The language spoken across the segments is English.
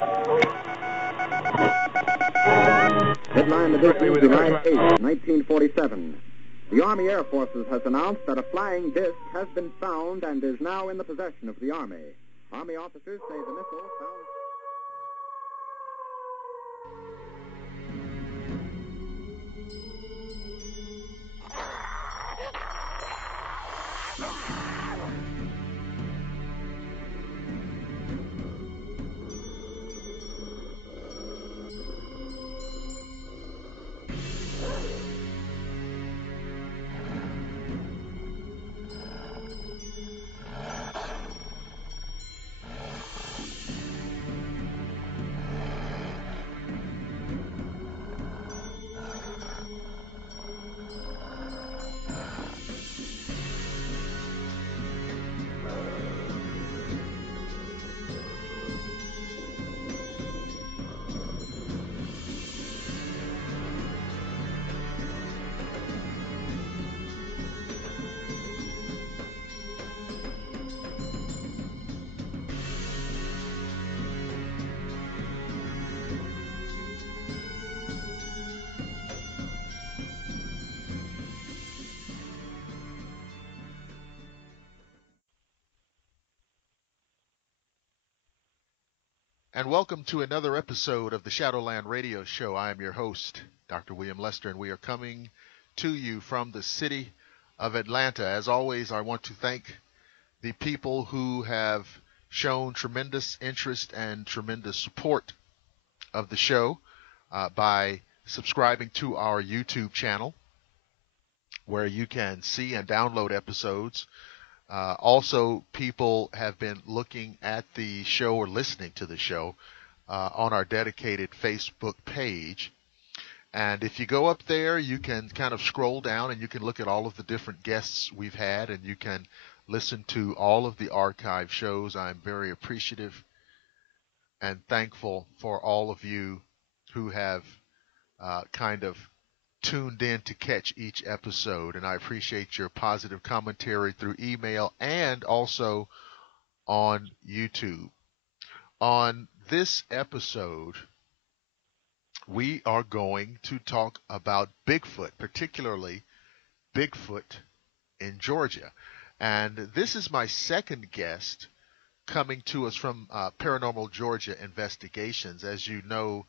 Headline edition, July 8, 1947. The Army Air Forces has announced that a flying disc has been found and is now in the possession of the Army. Army officers say the missile found... And welcome to another episode of the Shadowland Radio Show. I am your host, Dr. William Lester, and we are coming to you from the city of Atlanta. As always, I want to thank the people who have shown tremendous interest and tremendous support of the show by subscribing to our YouTube channel, where you can see and download episodes. Also, people have been looking at the show or listening to the show on our dedicated Facebook page. And if you go up there, you can kind of scroll down and you can look at all of the different guests we've had, and you can listen to all of the archive shows. I'm very appreciative and thankful for all of you who have kind of tuned in to catch each episode, and I appreciate your positive commentary through email and also on YouTube. On this episode, we are going to talk about Bigfoot, particularly Bigfoot in Georgia. And this is my second guest coming to us from Paranormal Georgia Investigations. As you know,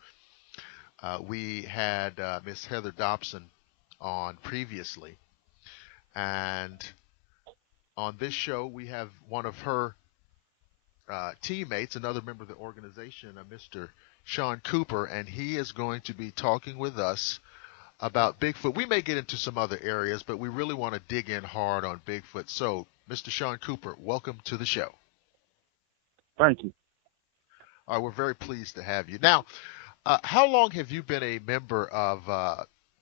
we had Miss Heather Dobson on previously, and on this show we have one of her teammates, another member of the organization, Mr. Shawn Cooper, and he is going to be talking with us about Bigfoot. We may get into some other areas, but we really want to dig in hard on Bigfoot. So, Mr. Shawn Cooper, welcome to the show. Thank you. All right, we're very pleased to have you. Now, how long have you been a member of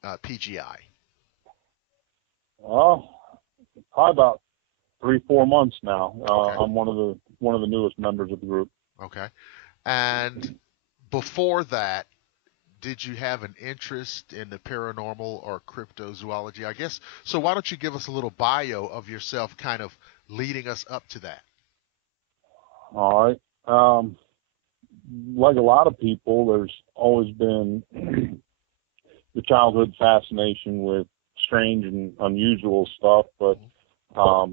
PGI? Well, probably about 3-4 months now. Okay. I'm one of the newest members of the group. Okay. And before that, did you have an interest in the paranormal or cryptozoology, I guess? So why don't you give us a little bio of yourself, kind of leading us up to that? All right. Like a lot of people, there's always been the childhood fascination with strange and unusual stuff, but I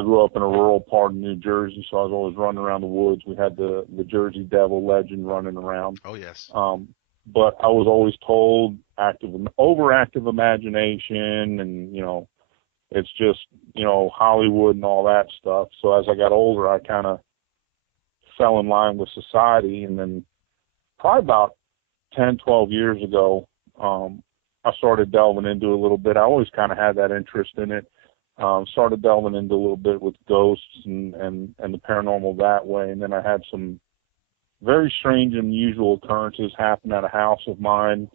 grew up in a rural part of New Jersey, so I was always running around the woods. We had the Jersey Devil legend running around. Oh, yes. But I was always told overactive imagination, and, it's just, Hollywood and all that stuff. So as I got older, I kind of fell in line with society, and then probably about 10, 12 years ago, I started delving into it a little bit. I always kind of had that interest in it. Started delving into a little bit with ghosts and the paranormal that way, and then I had some very strange and unusual occurrences happen at a house of mine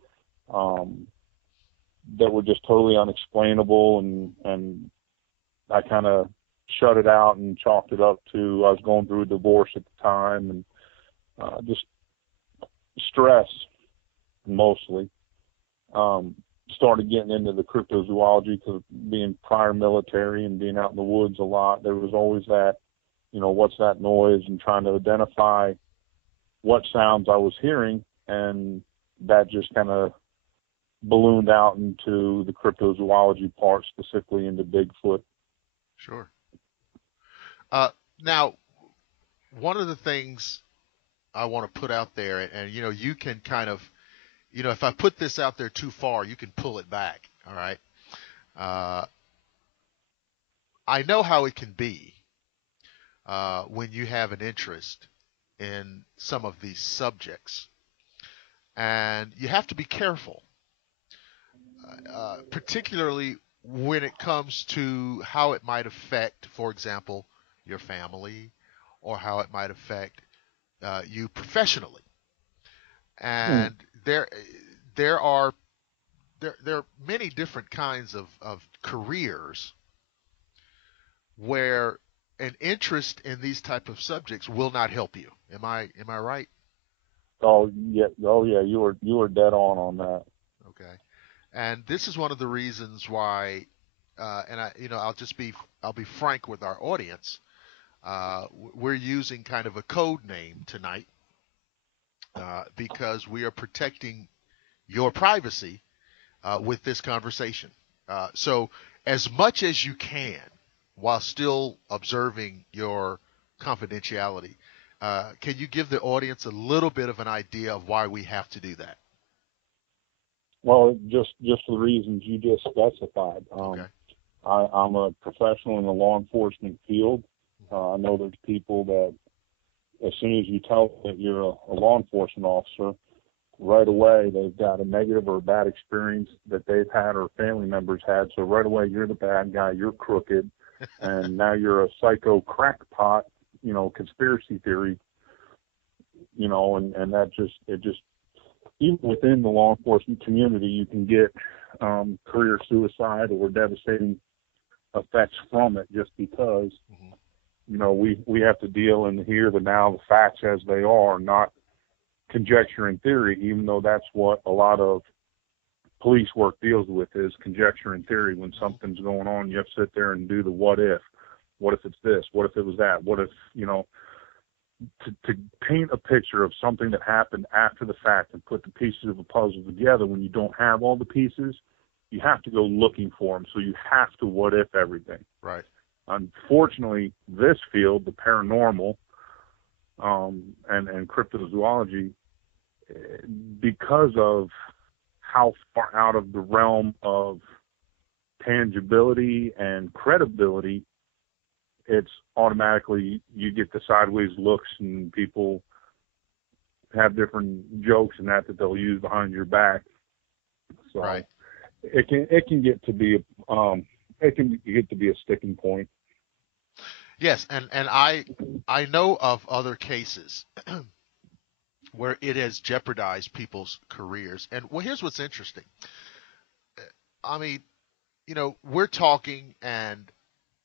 that were just totally unexplainable, and I kind of shut it out and chalked it up to I was going through a divorce at the time, and just stress mostly. Started getting into the cryptozoology because being prior military and being out in the woods a lot, there was always that, what's that noise, and trying to identify what sounds I was hearing, and that just kind of ballooned out into the cryptozoology part, specifically into Bigfoot. Sure. Now, one of the things I want to put out there, and you can kind of, if I put this out there too far, you can pull it back. All right. I know how it can be when you have an interest in some of these subjects, and you have to be careful, particularly when it comes to how it might affect, for example, your family, or how it might affect you professionally. And there are many different kinds of careers where an interest in these type of subjects will not help you. Am I right? Oh yeah, you were dead on that. Okay. And this is one of the reasons why, and I'll be frank with our audience. We're using kind of a code name tonight because we are protecting your privacy with this conversation. So as much as you can, while still observing your confidentiality, can you give the audience a little bit of an idea of why we have to do that? Well, just for the reasons you just specified. Okay. I'm a professional in the law enforcement field. I know there's people that, as soon as you tell them that you're a law enforcement officer, right away they've got a negative or a bad experience that they've had or family members had. So right away you're the bad guy, you're crooked, and now you're a psycho crackpot, conspiracy theory, and that just even within the law enforcement community, you can get career suicide or devastating effects from it just because, we have to deal and hear the facts as they are, not conjecture and theory, even though that's what a lot of police work deals with, is conjecture and theory. When something's going on, you have to sit there and do the what if. What if it's this? What if it was that? What if, to paint a picture of something that happened after the fact and put the pieces of a puzzle together when you don't have all the pieces, you have to go looking for them. So you have to what if everything. Right. Unfortunately, this field, the paranormal and cryptozoology, because of how far out of the realm of tangibility and credibility, it's automatically, you get the sideways looks, and people have different jokes and that they'll use behind your back. So right. It can get to be a sticking point. Yes, and I know of other cases where it has jeopardized people's careers. And well, here's what's interesting. I mean, we're talking, and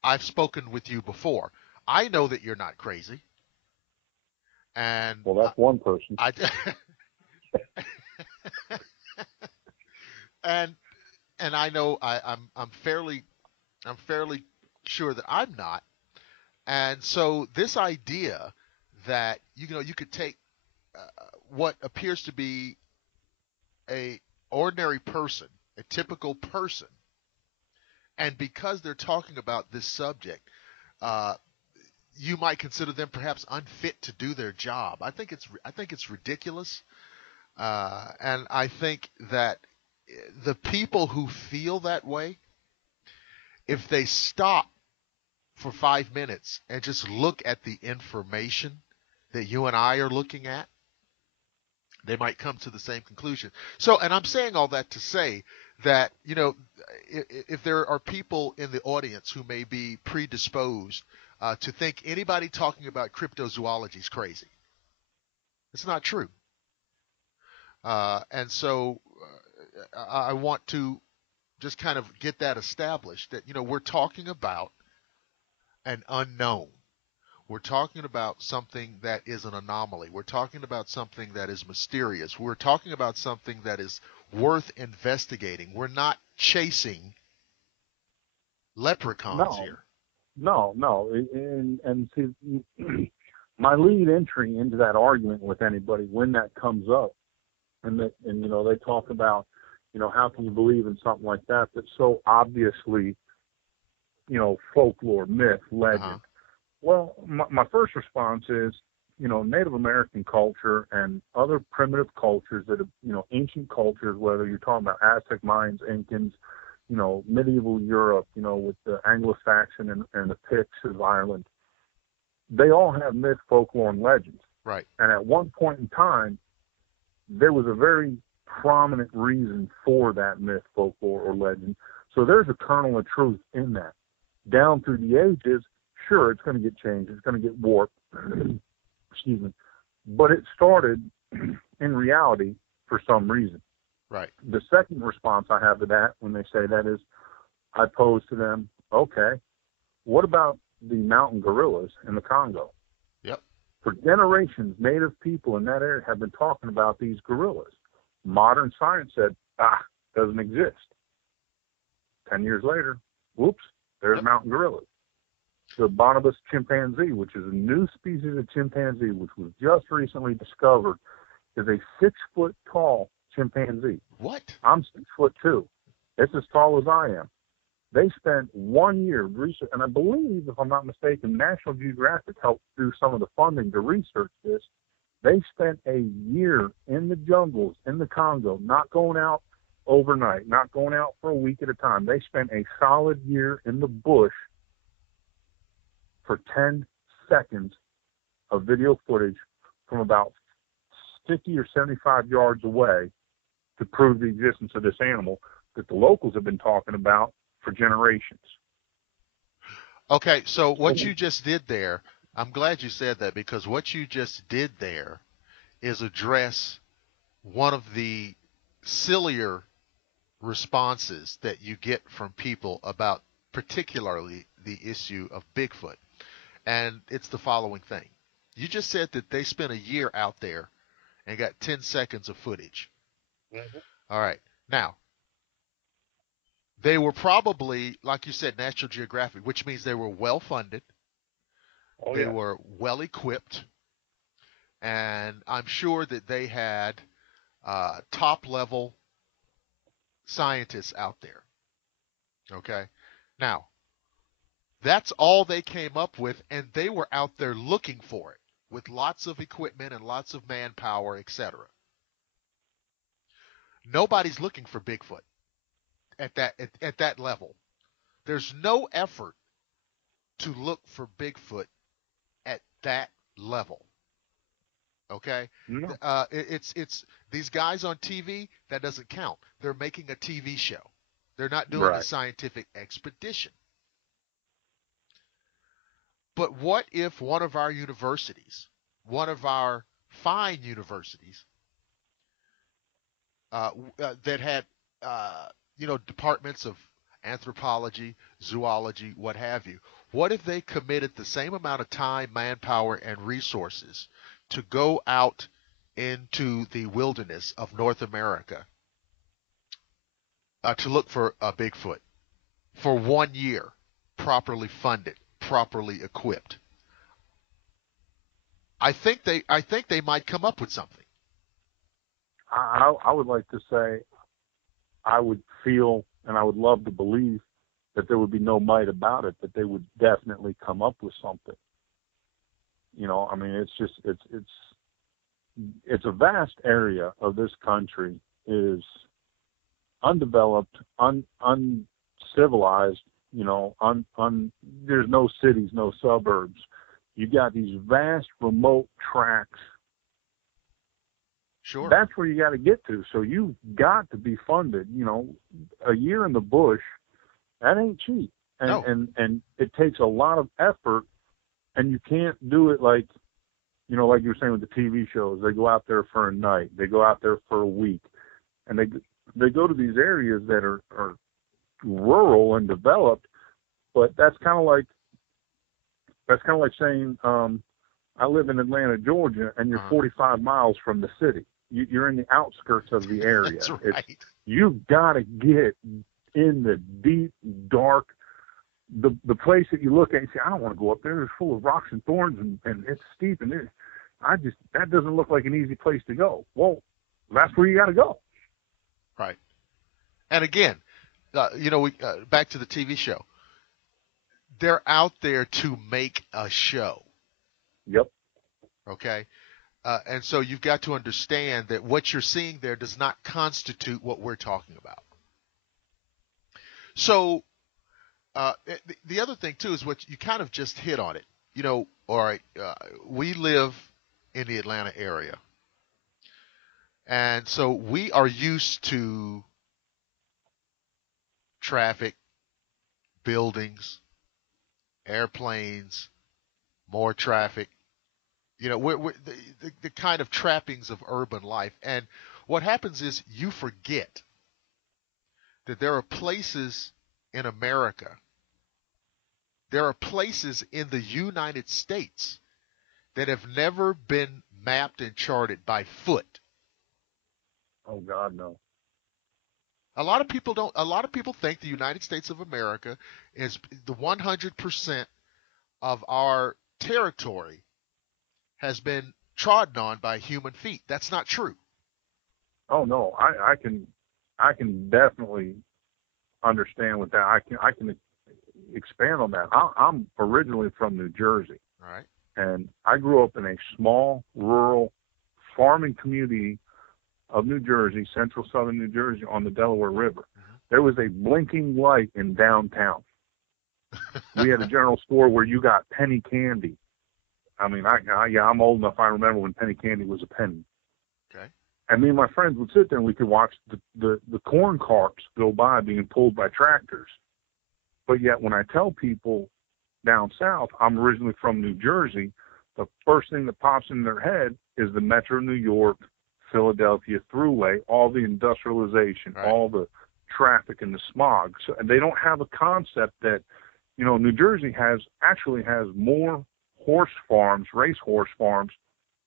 I've spoken with you before. I know that you're not crazy. And well, that's one person. and I know I'm fairly sure that I'm not. And so this idea that you could take what appears to be a ordinary person, a typical person, and because they're talking about this subject, you might consider them perhaps unfit to do their job. I think it's ridiculous, and I think that the people who feel that way, if they stop for 5 minutes and just look at the information that you and I are looking at, they might come to the same conclusion. So, and I'm saying all that to say that, if there are people in the audience who may be predisposed to think anybody talking about cryptozoology is crazy, it's not true. And so I want to just kind of get that established, that, we're talking about an unknown. We're talking about something that is an anomaly. We're talking about something that is mysterious. We're talking about something that is worth investigating. We're not chasing leprechauns here. No. And see, my lead entry into that argument with anybody when that comes up, and they talk about, how can you believe in something like that that's so obviously, folklore, myth, legend. Uh-huh. Well, my first response is, Native American culture and other primitive cultures that have, ancient cultures, whether you're talking about Aztec, Mayans, Incans, medieval Europe, with the Anglo-Saxon and the Picts of Ireland, they all have myth, folklore, and legends. Right. And at one point in time, there was a very prominent reason for that myth, folklore, or legend. So there's a kernel of truth in that. Down through the ages, sure, it's going to get changed. It's going to get warped. Excuse me. But it started in reality for some reason. Right. The second response I have to that when they say that is, I pose to them, okay, what about the mountain gorillas in the Congo? Yep. For generations, native people in that area have been talking about these gorillas. Modern science said, doesn't exist. 10 years later, whoops, there's Yep. mountain gorillas. The bonobos chimpanzee, which is a new species of chimpanzee, which was just recently discovered, is a 6-foot tall chimpanzee. What? I'm 6'2". It's as tall as I am. They spent 1 year research, and I believe, if I'm not mistaken, National Geographic helped do some of the funding to research this. They spent a year in the jungles in the Congo, not going out overnight, not going out for a week at a time. They spent a solid year in the bush for 10 seconds of video footage from about 50 or 75 yards away to prove the existence of this animal that the locals have been talking about for generations. Okay, so what you just did there, I'm glad you said that, because what you just did there is address one of the sillier responses that you get from people about particularly the issue of Bigfoot. And it's the following thing. You just said that they spent a year out there and got 10 seconds of footage. Mm-hmm. All right. Now, they were probably, like you said, National Geographic, which means they were well-funded. They were well-equipped. And I'm sure that they had top-level scientists out there. Okay? Now, that's all they came up with, and they were out there looking for it with lots of equipment and lots of manpower, etc. Nobody's looking for Bigfoot at that level. There's no effort to look for Bigfoot at that level. Okay? No. It's these guys on TV, that doesn't count. They're making a TV show. They're not doing a scientific expedition. But what if one of our universities, one of our fine universities, that had, departments of anthropology, zoology, what have you, what if they committed the same amount of time, manpower, and resources to go out into the wilderness of North America to look for a Bigfoot for 1 year, properly funded, properly equipped? I think they might come up with something. I would like to say I would feel and I would love to believe that there would be no might about it, that they would definitely come up with something. I mean, it's a vast area of this country is undeveloped, uncivilized, there's no cities, no suburbs. You got these vast remote tracts. Sure. That's where you got to get to. So you've got to be funded. A year in the bush, that ain't cheap. And it takes a lot of effort, and you can't do it like you were saying with the TV shows. They go out there for a night. They go out there for a week. And they go to these areas that are rural and developed, but that's kind of like saying, I live in Atlanta, Georgia, and you're 45 miles from the city. You're in the outskirts of the area. That's right. You've got to get in the deep, dark, the place that you look at and say, I don't want to go up there. It's full of rocks and thorns and it's steep and that doesn't look like an easy place to go. Well, that's where you got to go. Right. And again, back to the TV show. They're out there to make a show. Yep. Okay. And so you've got to understand that what you're seeing there does not constitute what we're talking about. So the other thing, too, is what you kind of just hit on it. All right, we live in the Atlanta area. And so we are used to traffic, buildings, airplanes, more traffic. We're the kind of trappings of urban life. And what happens is you forget that there are places in America, there are places in the United States that have never been mapped and charted by foot. Oh, God, no. A lot of people think the United States of America is the 100% of our territory has been trodden on by human feet. That's not true. Oh, no. I can definitely understand with that. I can expand on that. I'm originally from New Jersey. All right. And I grew up in a small, rural farming community of New Jersey, central southern New Jersey, on the Delaware River. Mm-hmm. There was a blinking light in downtown. We had a general store where you got penny candy. I mean, I'm old enough. I remember when penny candy was a penny. Okay. And me and my friends would sit there and we could watch the corn carts go by being pulled by tractors. But yet when I tell people down south, I'm originally from New Jersey, the first thing that pops in their head is the Metro New York, Philadelphia thruway, all the industrialization, right, all the traffic and the smog. So, and they don't have a concept that, New Jersey actually has more horse farms, race horse farms,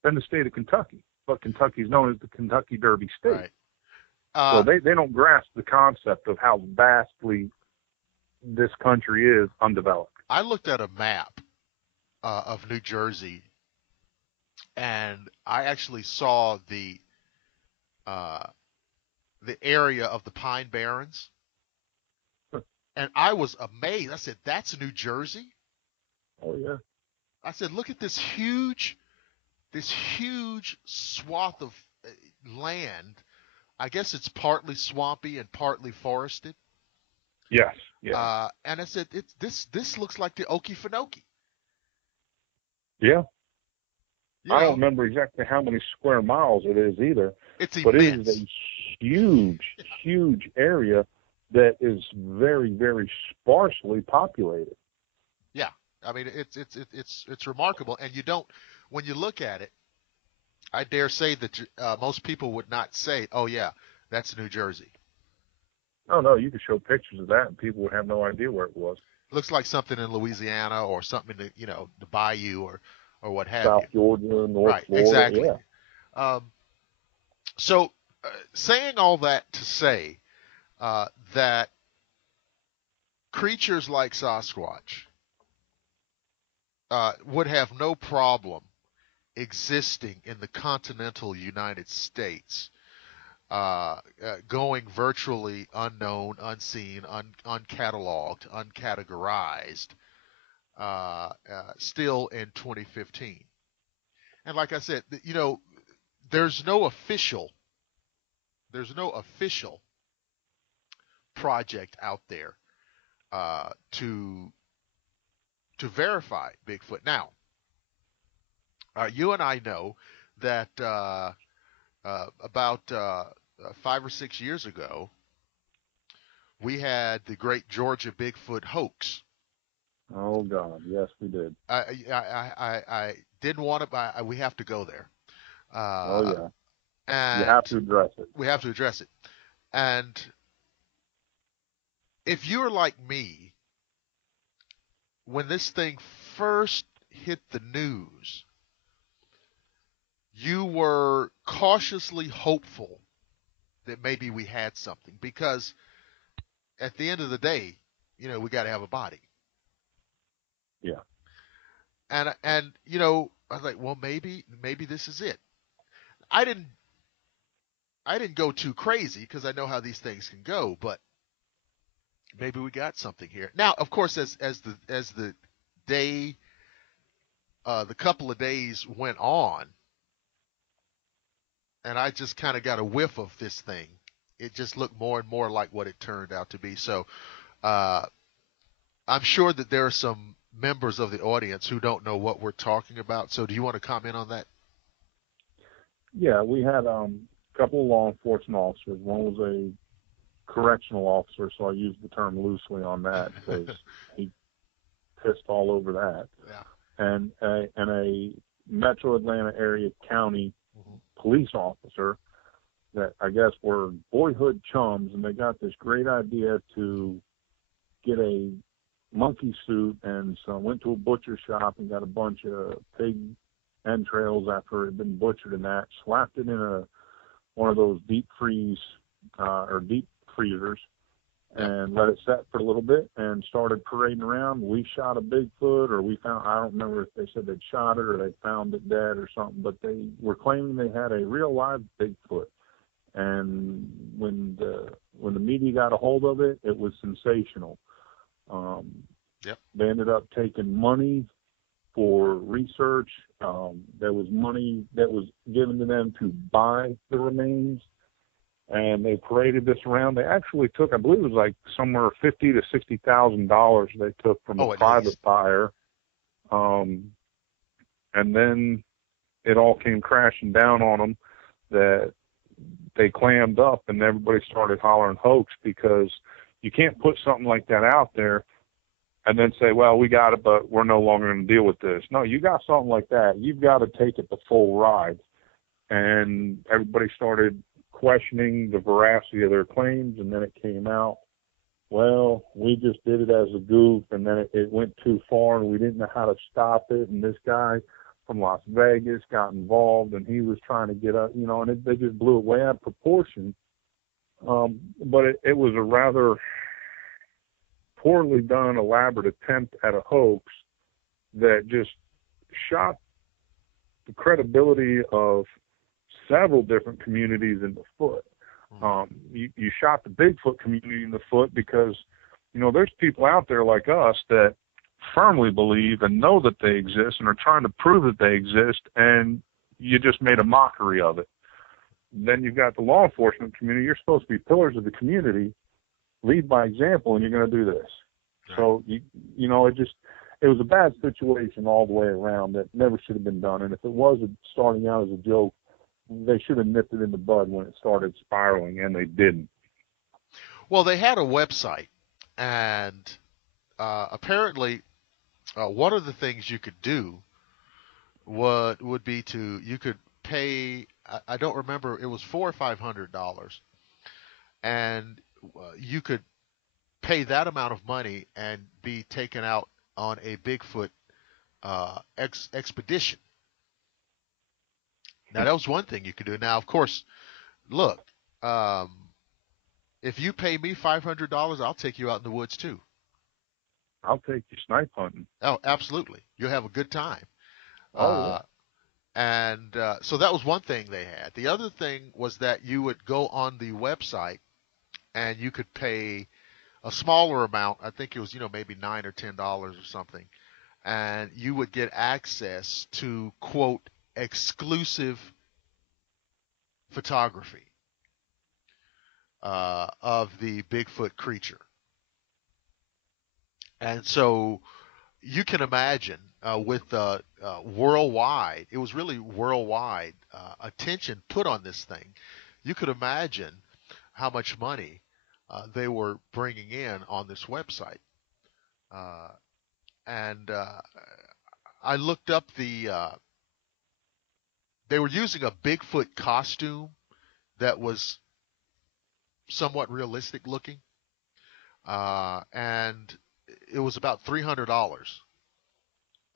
than the state of Kentucky. But Kentucky is known as the Kentucky Derby State. Right. So they don't grasp the concept of how vastly this country is undeveloped. I looked at a map of New Jersey, and I actually saw the area of the Pine Barrens, and I was amazed. I said, "That's New Jersey?" Oh yeah. I said, "Look at this huge swath of land. I guess it's partly swampy and partly forested." Yes. Yeah. And I said, "This looks like the Okefenokee." Yeah. I don't remember exactly how many square miles it is either. It's but immense. It is a huge area that is very, very sparsely populated. Yeah, I mean it's remarkable, and when you look at it, I dare say that most people would not say, "Oh yeah, that's New Jersey." Oh no, you could show pictures of that, and people would have no idea where it was. It looks like something in Louisiana or something in the bayou or what have South you. Georgia, North right, Florida. Exactly. Yeah. So, saying all that to say that creatures like Sasquatch would have no problem existing in the continental United States, going virtually unknown, unseen, uncatalogued, uncategorized, still in 2015. And like I said, there's no official project out there to verify Bigfoot. Now, you and I know that about 5 or 6 years ago, we had the great Georgia Bigfoot hoax. Oh God, yes, we did. I didn't want to, but we have to go there. Oh yeah. And you have to address it. We have to address it. And if you're like me, when this thing first hit the news, you were cautiously hopeful that maybe we had something, because at the end of the day, we got to have a body. Yeah. And you know, I was like, well, maybe this is it. I didn't go too crazy because I know how these things can go, but maybe we got something here. Now, of course, as the day, the couple of days went on, and I just kind of got a whiff of this thing. It just looked more and more like what it turned out to be. So, I'm sure that there are some members of the audience who don't know what we're talking about. So, do you want to comment on that? Yeah, we had a couple of law enforcement officers. One was a correctional officer, so I use the term loosely on that because he pissed all over that. Yeah. And a Metro Atlanta area county police officer that I guess were boyhood chums, and they got this great idea to get a monkey suit, and so went to a butcher shop and got a bunch of pig entrails after it had been butchered, and that slapped it in one of those deep freezers and let it set for a little bit and started parading around. We shot a Bigfoot, or we found, I don't remember if they said they'd shot it or they found it dead or something, but they were claiming they had a real live Bigfoot. And when the media got a hold of it, it was sensational. They ended up taking money for research. There was money that was given to them to buy the remains, and they paraded this around. They actually took, I believe it was like somewhere $50,000 to $60,000 they took from a private buyer. And then it all came crashing down on them that they clammed up, and everybody started hollering hoax, because you can't put something like that out there and then say, well, we got it, but we're no longer going to deal with this. No, you got something like that, you've got to take it the full ride. And everybody started questioning the veracity of their claims, and then it came out, well, we just did it as a goof, and then it went too far, and we didn't know how to stop it, and this guy from Las Vegas got involved, and he was trying to get up, and they just blew it way out of proportion. But it was a rather poorly done, elaborate attempt at a hoax that just shot the credibility of several different communities in the foot. You shot the Bigfoot community in the foot because, there's people out there like us that firmly believe and know that they exist and are trying to prove that they exist, and you just made a mockery of it. Then you've got the law enforcement community. You're supposed to be pillars of the community, lead by example, and you're going to do this. Right. So, it was a bad situation all the way around that never should have been done. And if it was starting out as a joke, they should have nipped it in the bud when it started spiraling, and they didn't. Well, they had a website, and apparently one of the things you could do would be you could pay, I don't remember, it was $400 or $500, and you could pay that amount of money and be taken out on a Bigfoot expedition. Now, that was one thing you could do. Now, of course, look, if you pay me $500, I'll take you out in the woods too. I'll take you snipe hunting. Oh, absolutely. You'll have a good time. Yeah. And so that was one thing they had. The other thing was that you would go on the website and you could pay a smaller amount. I think it was, maybe $9 or $10 or something. And you would get access to, quote, exclusive photography of the Bigfoot creature. And so you can imagine with worldwide, it was really worldwide attention put on this thing. You could imagine how much money they were bringing in on this website. And I looked up they were using a Bigfoot costume that was somewhat realistic looking. And it was about $300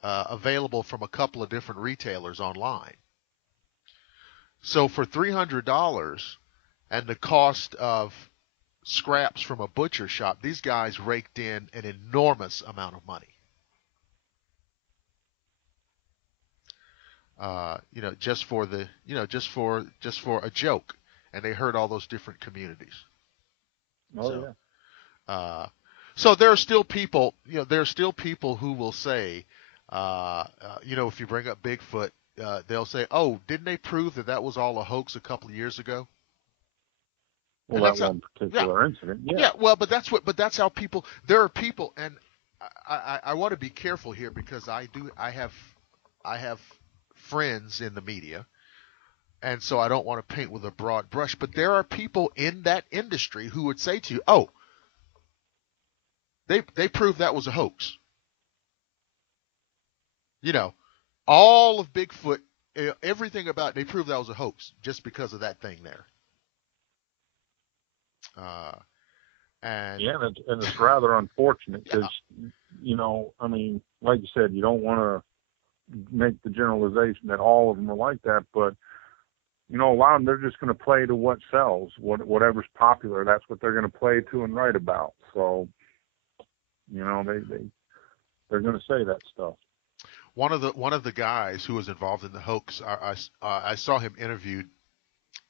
available from a couple of different retailers online. So for $300 and the cost of scraps from a butcher shop, these guys raked in an enormous amount of money. just for the, just for a joke, and they hurt all those different communities. Oh, yeah. So there are still people, who will say, if you bring up Bigfoot, they'll say, "Oh, didn't they prove that was all a hoax a couple of years ago?" Well, that one particular incident, yeah. Yeah, well, but that's how people. There are people, and I want to be careful here because I have friends in the media, and so I don't want to paint with a broad brush. But there are people in that industry who would say to you, "Oh, they proved that was a hoax." All of Bigfoot, everything about it, they proved that was a hoax just because of that thing there. And it's rather unfortunate because, yeah. Like you said, you don't want to make the generalization that all of them are like that, but, a lot of them, they're just going to play to what sells, whatever's popular. That's what they're going to play to and write about. So, they're going to say that stuff. One of the guys who was involved in the hoax, I saw him interviewed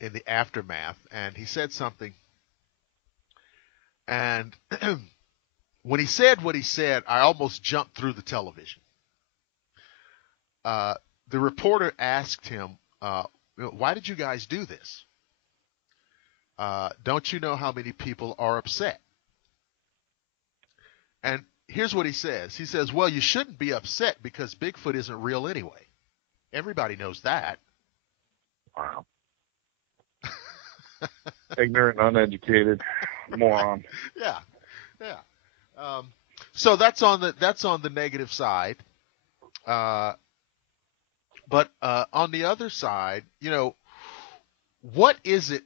in the aftermath, and he said something. And when he said what he said, I almost jumped through the television. The reporter asked him, "Why did you guys do this? Don't you know how many people are upset?" And here's what he says. He says, "Well, you shouldn't be upset because Bigfoot isn't real anyway. Everybody knows that." Wow. Ignorant, uneducated, moron. Yeah. So that's on the negative side. But on the other side, what is it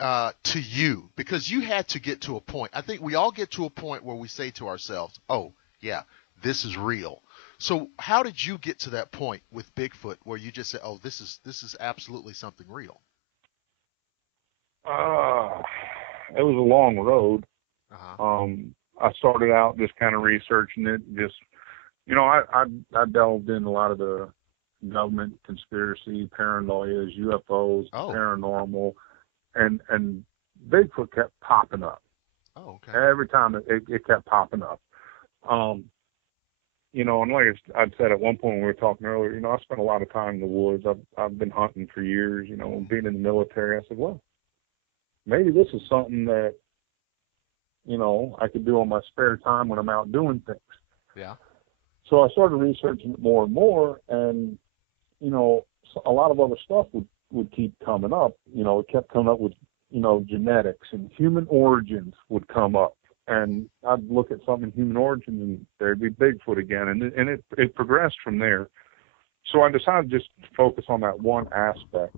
to you? Because you had to get to a point. I think we all get to a point where we say to ourselves, "Oh, yeah, this is real." So how did you get to that point with Bigfoot where you just said, "Oh, this is absolutely something real"? It was a long road. Uh-huh. I started out just kind of researching it. Just, I delved in a lot of the government conspiracy, paranoias, UFOs, paranormal, and Bigfoot kept popping up. Oh, okay. Every time it kept popping up. And like I'd said at one point when we were talking earlier, I spent a lot of time in the woods. I've been hunting for years, being in the military. I said, well, maybe this is something that, I could do on my spare time when I'm out doing things. Yeah. So I started researching it more and more, and, a lot of other stuff would keep coming up. It kept coming up with, genetics and human origins would come up. And I'd look at something in human origins, and there'd be Bigfoot again. And it progressed from there. So I decided just to focus on that one aspect.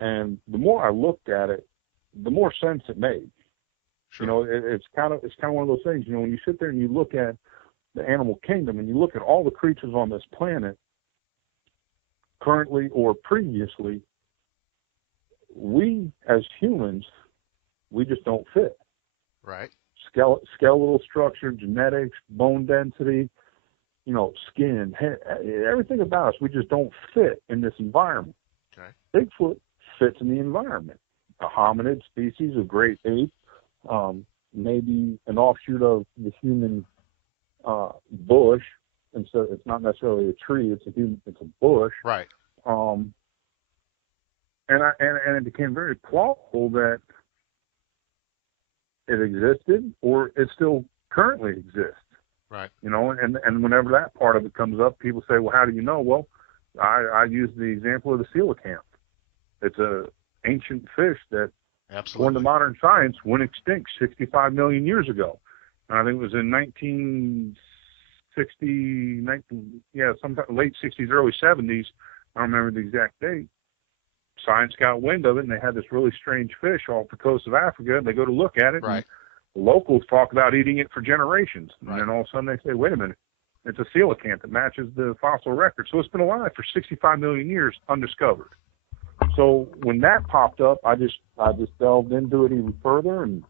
And the more I looked at it, the more sense it made. Sure. It's kind of one of those things. When you sit there and you look at the animal kingdom and you look at all the creatures on this planet, currently or previously, we as humans, we just don't fit. Right. Skeletal structure, genetics, bone density, skin, hair, everything about us, we just don't fit in this environment. Okay. Bigfoot fits in the environment. A hominid species, a great ape, maybe an offshoot of the human bush, and so it's not necessarily a tree; it's a bush. Right. And it became very plausible that it existed, or it still currently exists. Right. And whenever that part of it comes up, people say, "Well, how do you know?" Well, I use the example of the coelacanth. It's a ancient fish that, according to modern science, went extinct 65 million years ago. And I think it was in sometime late 60s, early 70s. I don't remember the exact date. Science got wind of it, and they had this really strange fish off the coast of Africa, and they go to look at it. Right. And the locals talk about eating it for generations. And right. then all of a sudden they say, wait a minute, it's a coelacanth that matches the fossil record. So it's been alive for 65 million years, undiscovered. So when that popped up, I just delved into it even further, and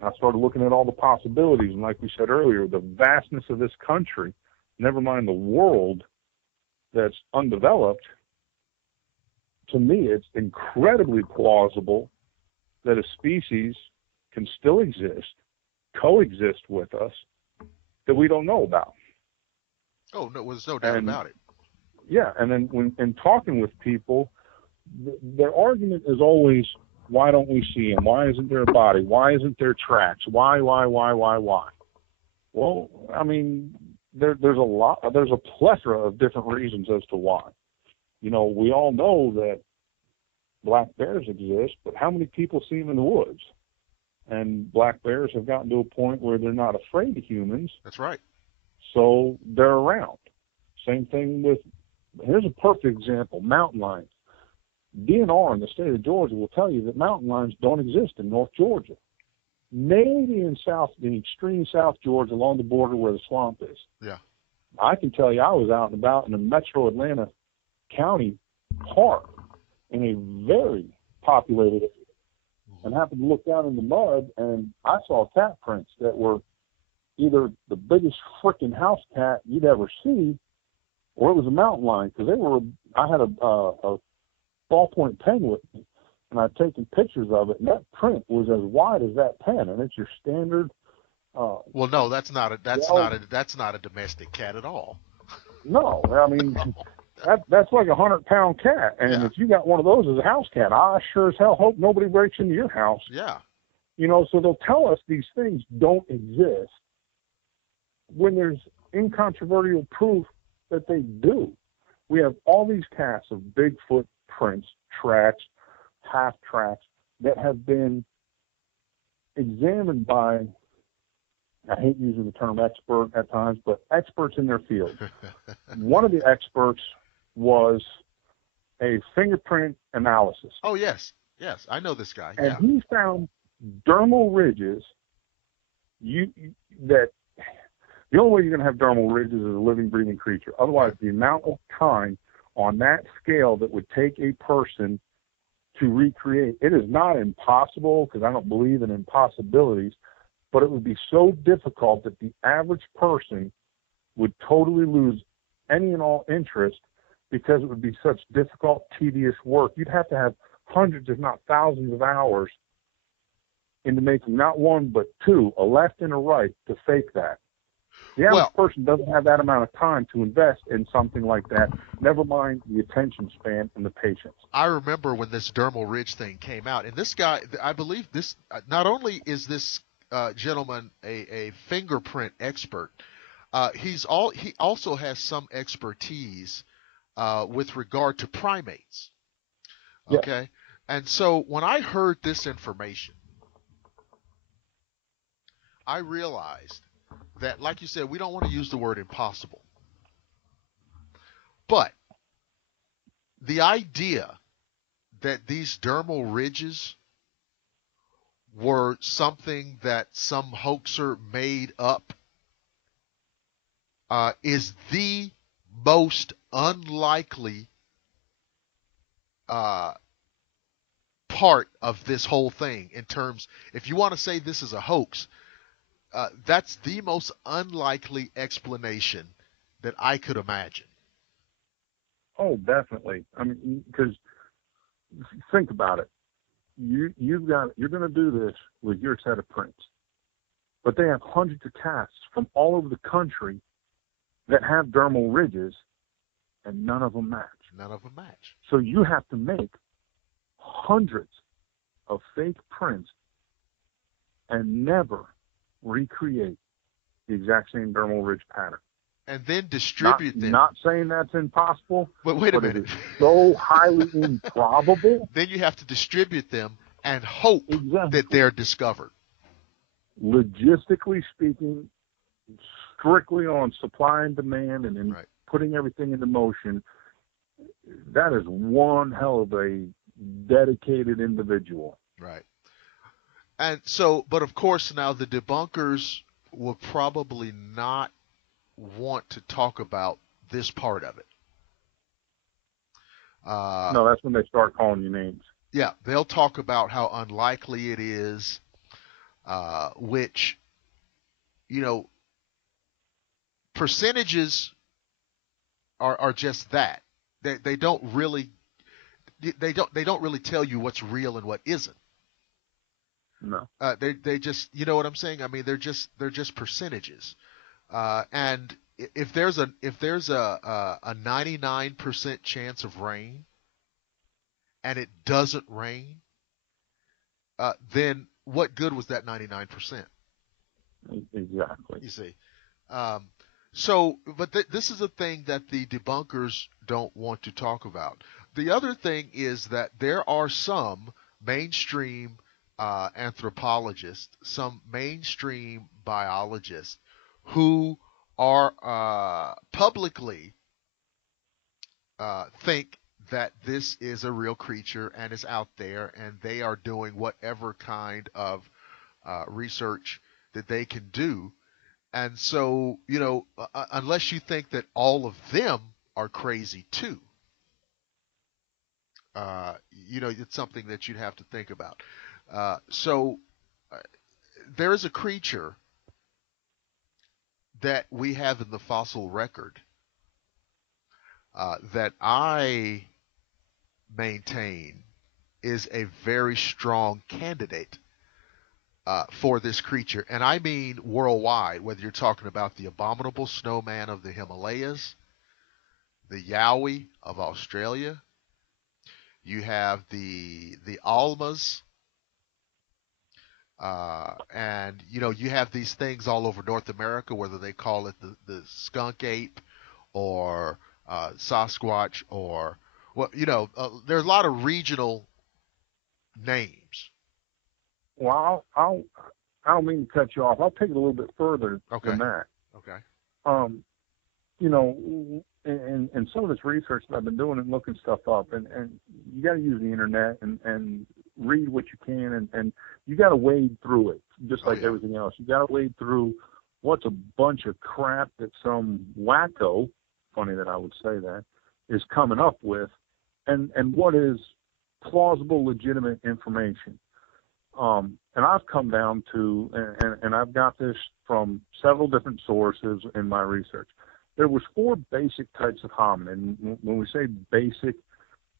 I started looking at all the possibilities. And like we said earlier, the vastness of this country, never mind the world, that's undeveloped, to me, it's incredibly plausible that a species can still exist, coexist with us, that we don't know about. Oh, no, there's no doubt about it. Yeah, and then when in talking with people, their argument is always, why don't we see him? Why isn't there a body? Why isn't there tracks? Why? Well, I mean, there's a plethora of different reasons as to why. You know, we all know that black bears exist, but how many people see them in the woods? And black bears have gotten to a point where they're not afraid of humans. That's right. So they're around. Same thing with, here's a perfect example, mountain lions. DNR in the state of Georgia will tell you that mountain lions don't exist in North Georgia. Maybe in extreme South Georgia along the border where the swamp is. Yeah. I can tell you I was out and about in a metro Atlanta county park in a very populated area and happened to look down in the mud, and I saw cat prints that were either the biggest freaking house cat you'd ever see, or it was a mountain lion, because I had a ballpoint pen with me, and I'd taken pictures of it, and that print was as wide as that pen, and it's your standard. Well, no, that's not a domestic cat at all. No, I mean that's like 100-pound cat, and if you got one of those as a house cat, I sure as hell hope nobody breaks into your house. Yeah. You know, so they'll tell us these things don't exist when there's incontrovertible proof that they do. We have all these casts of Bigfoot prints, tracks, half tracks that have been examined by, I hate using the term expert at times, but experts in their field. One of the experts was a fingerprint analysis. Oh, yes, I know this guy. And he found dermal ridges that the only way you're going to have dermal ridges is a living, breathing creature. Otherwise, the amount of time on that scale that would take a person to recreate, it is not impossible, because I don't believe in impossibilities, but it would be so difficult that the average person would totally lose any and all interest, because it would be such difficult, tedious work. You'd have to have hundreds, if not thousands of hours into making not one, but two, a left and a right, to fake that. The average person doesn't have that amount of time to invest in something like that, never mind the attention span and the patience. I remember when this dermal ridge thing came out, and this guy, I believe this, not only is this gentleman a fingerprint expert, he also has some expertise with regard to primates. Okay? Yeah. And so when I heard this information, I realized that, like you said, we don't want to use the word impossible. But the idea that these dermal ridges were something that some hoaxer made up is the most unlikely part of this whole thing. In terms, if you want to say this is a hoax, that's the most unlikely explanation that I could imagine. Oh, definitely. I mean, because think about it. You're going to do this with your set of prints, but they have hundreds of casts from all over the country that have dermal ridges, and none of them match. None of them match. So you have to make hundreds of fake prints and never recreate the exact same dermal ridge pattern. And then distribute them. Not saying that's impossible, but wait a minute. It is so highly improbable. Then you have to distribute them and hope that they're discovered. Logistically speaking, strictly on supply and demand and in putting everything into motion, that is one hell of a dedicated individual. Right. And so, but of course now the debunkers will probably not want to talk about this part of it. No, that's when they start calling you names. Yeah, they'll talk about how unlikely it is, which, you know, percentages are just that. They don't really tell you what's real and what isn't. No. They just, you know what I'm saying? I mean, they're just percentages. And if there's a 99% chance of rain and it doesn't rain, then what good was that 99%? Exactly. You see. But this is a thing that the debunkers don't want to talk about. The other thing is that there are some mainstream anthropologists, some mainstream biologists who are publicly think that this is a real creature and is out there, and they are doing whatever kind of research that they can do. And so, unless you think that all of them are crazy too, it's something that you'd have to think about. There is a creature that we have in the fossil record that I maintain is a very strong candidate for this creature. And I mean worldwide, whether you're talking about the abominable snowman of the Himalayas, the yowie of Australia, you have the almas, and you have these things all over North America, whether they call it the skunk ape or Sasquatch, or there's a lot of regional names. Well, I don't mean to cut you off. I'll take it a little bit further than that. Okay. And some of this research that I've been doing and looking stuff up, and you got to use the internet and read what you can, and you got to wade through it, just like everything else. You got to wade through what's a bunch of crap that some wacko, funny that I would say that, is coming up with, and what is plausible, legitimate information. And I've come down to, and I've got this from several different sources in my research. There was 4 basic types of hominid. And when we say basic,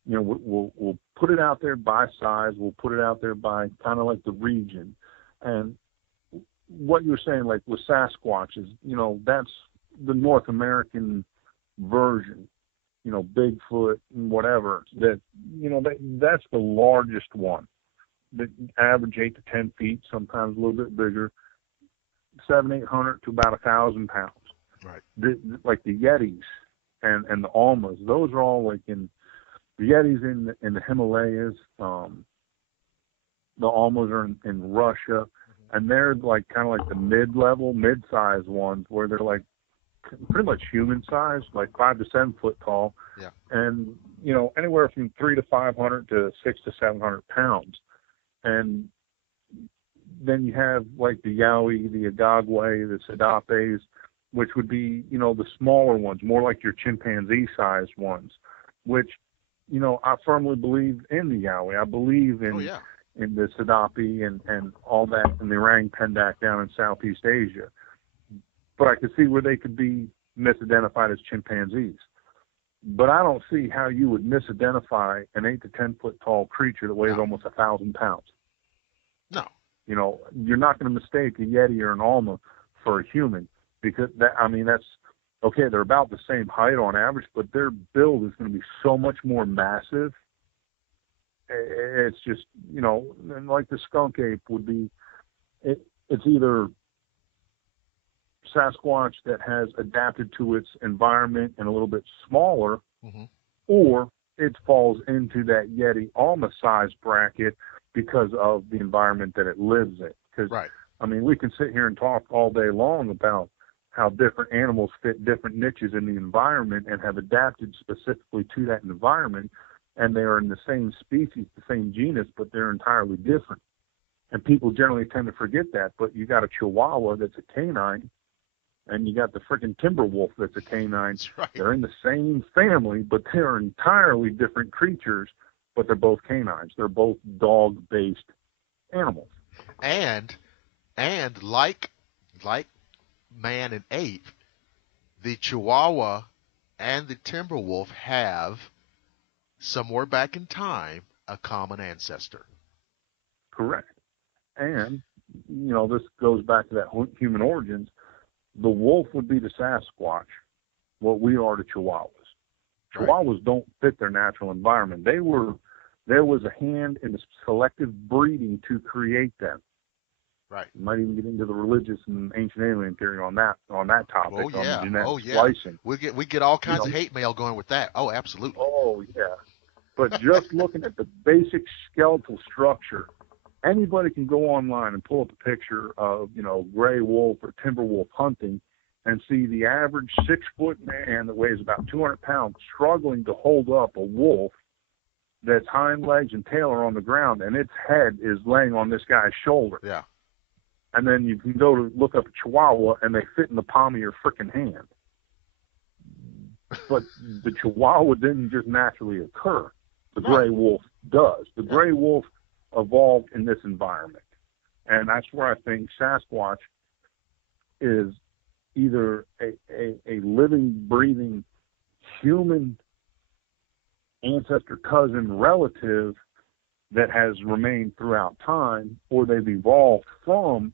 we'll put it out there by size. We'll put it out there by kind of like the region. And what you're saying, like with Sasquatch, is, that's the North American version. Bigfoot and whatever. That's the largest one. The average 8 to 10 feet, sometimes a little bit bigger, 700-800 to about 1,000 pounds. Right. Like the Yetis and the Almas, those are all like the Yetis in the Himalayas. The Almas are in Russia, and they're like kind of like the mid-sized ones, where they're like pretty much human size, like 5 to 7 foot tall. Yeah. And anywhere from 300 to 500 to 600 to 700 pounds. And then you have like the Yowie, the Agagwe, the Sedapes, which would be, the smaller ones, more like your chimpanzee-sized ones, which, I firmly believe in the Yowie. I believe in the Sedapi and all that, and the orang pendak down in Southeast Asia. But I could see where they could be misidentified as chimpanzees. But I don't see how you would misidentify an 8 to 10 foot tall creature that weighs almost 1,000 pounds. No. You're not going to mistake a Yeti or an Alma for a human, because that's okay. They're about the same height on average, but their build is going to be so much more massive. It's just, and like the skunk ape would be, it's either Sasquatch that has adapted to its environment and a little bit smaller, or it falls into that Yeti Alma size bracket because of the environment that it lives in. Because, we can sit here and talk all day long about how different animals fit different niches in the environment and have adapted specifically to that environment, and they are in the same species, the same genus, but they're entirely different. And people generally tend to forget that, but you got a Chihuahua that's a canine, and you got the freaking timber wolf that's a canine. That's right. They're in the same family, but they're entirely different creatures, but they're both canines. They're both dog-based animals. And like man and ape, the Chihuahua and the timber wolf have, somewhere back in time, a common ancestor. Correct. And, this goes back to that human origins. The wolf would be the Sasquatch, what we are the Chihuahuas. Chihuahuas don't fit their natural environment. There was a hand in the selective breeding to create them. Right. You might even get into the religious and ancient alien theory on that topic. Oh yeah. On genetic Oh yeah. splicing. We get all kinds of hate mail going with that. Oh, absolutely. Oh yeah. But just looking at the basic skeletal structure, anybody can go online and pull up a picture of, gray wolf or timber wolf hunting and see the average 6-foot man that weighs about 200 pounds struggling to hold up a wolf that's hind legs and tail are on the ground, and its head is laying on this guy's shoulder. Yeah. And then you can go to look up a Chihuahua, and they fit in the palm of your frickin' hand. But the Chihuahua didn't just naturally occur. The gray wolf does. The gray wolf evolved in this environment. And that's where I think Sasquatch is either a living, breathing human ancestor, cousin, relative that has remained throughout time, or they've evolved from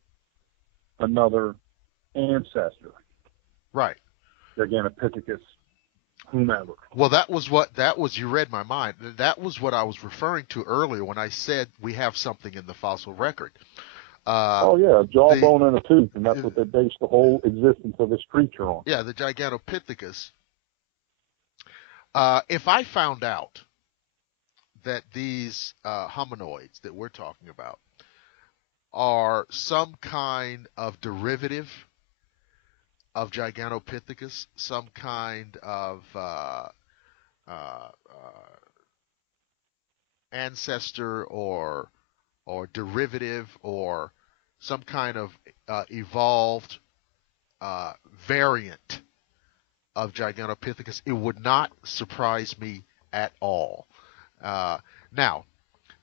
another ancestor. Right. Gigantopithecus, whomever. Well, you read my mind. That was what I was referring to earlier when I said we have something in the fossil record. A jawbone and a tooth, and that's what they base the whole existence of this creature on. Yeah, the Gigantopithecus. If I found out that these hominoids that we're talking about are some kind of derivative of Gigantopithecus, some kind of ancestor or derivative or some kind of evolved variant of Gigantopithecus, it would not surprise me at all. Now,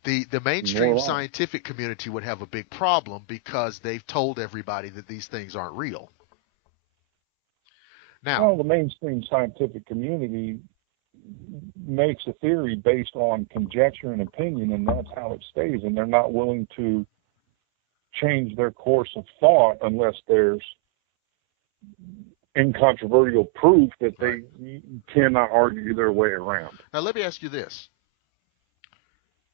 the mainstream scientific community would have a big problem because they've told everybody that these things aren't real. Now, the mainstream scientific community makes a theory based on conjecture and opinion, and that's how it stays, and they're not willing to change their course of thought unless there's incontrovertible proof that they cannot argue their way around. Now, let me ask you this.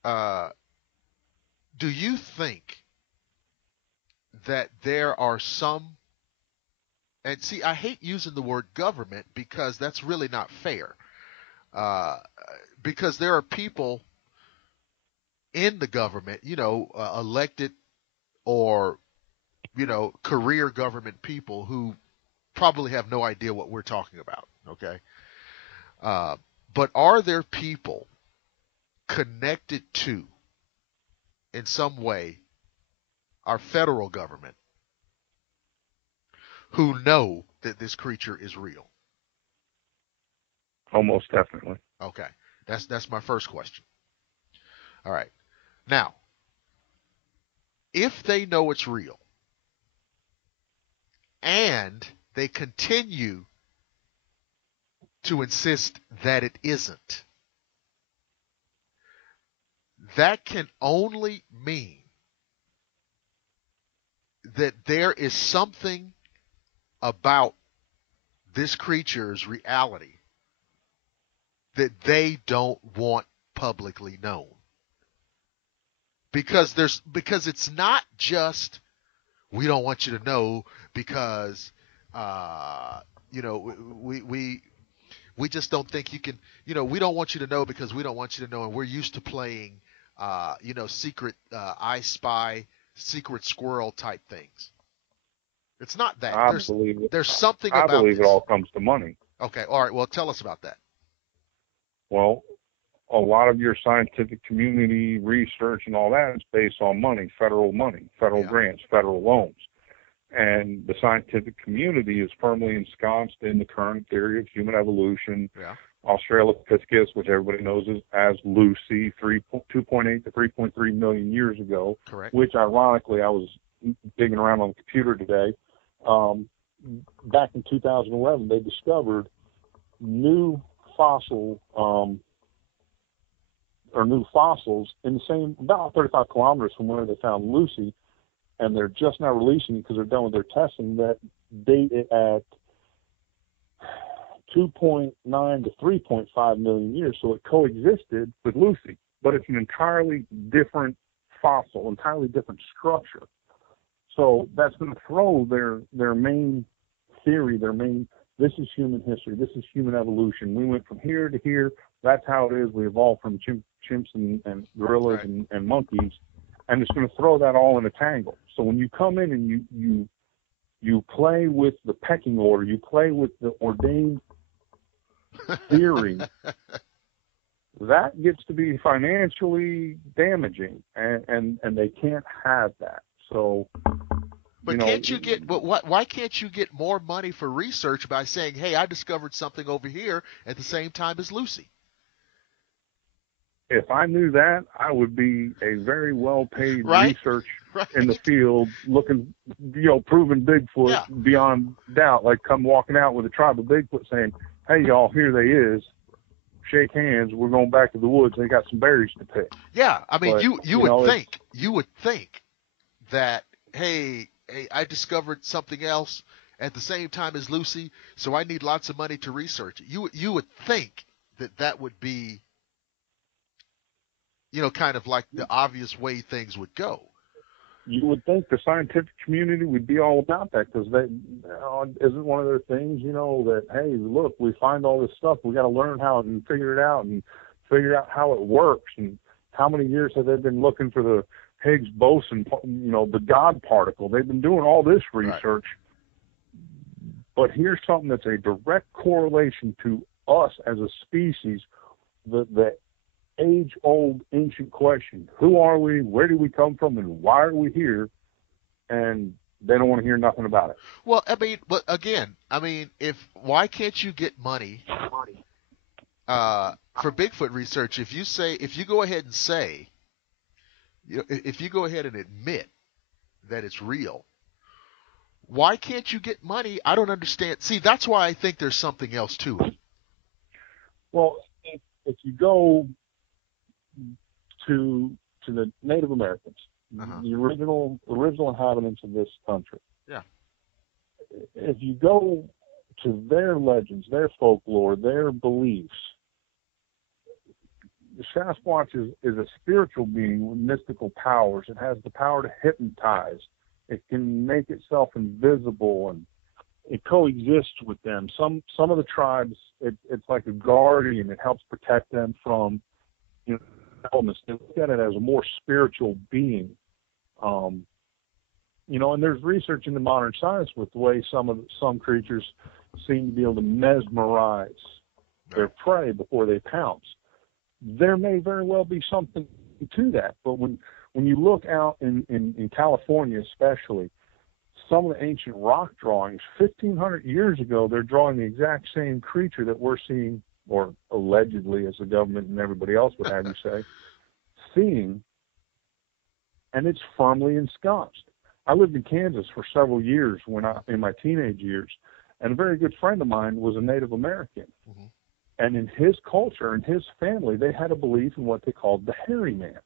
Do you think that there are some, and see, I hate using the word government because that's really not fair, because there are people in the government, elected or, career government people who probably have no idea what we're talking about, okay? But are there people connected to, in some way, our federal government who know that this creature is real? Almost definitely. Okay. That's my first question. All right. Now, if they know it's real and they continue to insist that it isn't, that can only mean that there is something about this creature's reality that they don't want publicly known. Because it's not just, we don't want you to know because we just don't think you can, we don't want you to know because we don't want you to know, and we're used to playing secret I Spy, secret squirrel type things. It's not that. There's something about this. I believe it all comes to money. Okay, all right, well, tell us about that. Well, a lot of your scientific community research and all that is based on money, federal grants, federal loans. And the scientific community is firmly ensconced in the current theory of human evolution, Australopithecus, which everybody knows as Lucy, 2.8 to 3.3 million years ago. Correct. Which, ironically, I was digging around on the computer today. Back in 2011, they discovered new fossil or new fossils in the same, about 35 kilometers from where they found Lucy, and they're just now releasing it because they're done with their testing, that date it at 2.9 to 3.5 million years. So it coexisted with Lucy, but it's an entirely different fossil, entirely different structure. So that's going to throw their main theory, this is human history, this is human evolution. We went from here to here. That's how it is. We evolved from chimps and gorillas and monkeys, and it's going to throw that all in a tangle. So when you come in and you play with the pecking order, you play with the ordained theory, that gets to be financially damaging, and they can't have that. So, but why can't you get more money for research by saying, hey, I discovered something over here at the same time as Lucy? If I knew that, I would be a very well-paid researcher in the field, looking, proving Bigfoot beyond doubt. Like come walking out with a tribe of Bigfoot saying, hey, y'all, here they is. Shake hands. We're going back to the woods. They got some berries to pick. Yeah, I mean, but, you would think that, hey, I discovered something else at the same time as Lucy, so I need lots of money to research it. You would think that would be, kind of like the obvious way things would go. You would think the scientific community would be all about that, because isn't one of their things, that, hey, look, we find all this stuff, we got to learn how and figure it out how it works, and how many years have they been looking for the Higgs boson, the God particle. They've been doing all this research. Right. But here's something that's a direct correlation to us as a species, the age-old ancient question: who are we, where do we come from, and why are we here? And they don't want to hear nothing about it. Well, why can't you get money for Bigfoot research if you go ahead and say, if you go ahead and admit that it's real, why can't you get money? I don't understand. See, that's why I think there's something else to it. Well, if you go to the Native Americans, the original inhabitants of this country. Yeah. If you go to their legends, their folklore, their beliefs, the Sasquatch is a spiritual being with mystical powers. It has the power to hypnotize. It can make itself invisible, and it coexists with them. Some of the tribes, it's like a guardian. It helps protect them from elements. They look at it as a more spiritual being. And there's research in the modern science with the way some creatures seem to be able to mesmerize their prey before they pounce. There may very well be something to that, but when you look out in California especially, some of the ancient rock drawings, 1,500 years ago, they're drawing the exact same creature that we're seeing, or allegedly, as the government and everybody else would have you say, seeing, and it's firmly ensconced. I lived in Kansas for several years in my teenage years, and a very good friend of mine was a Native American. Mm-hmm. And in his culture, in his family, they had a belief in what they called the hairy man.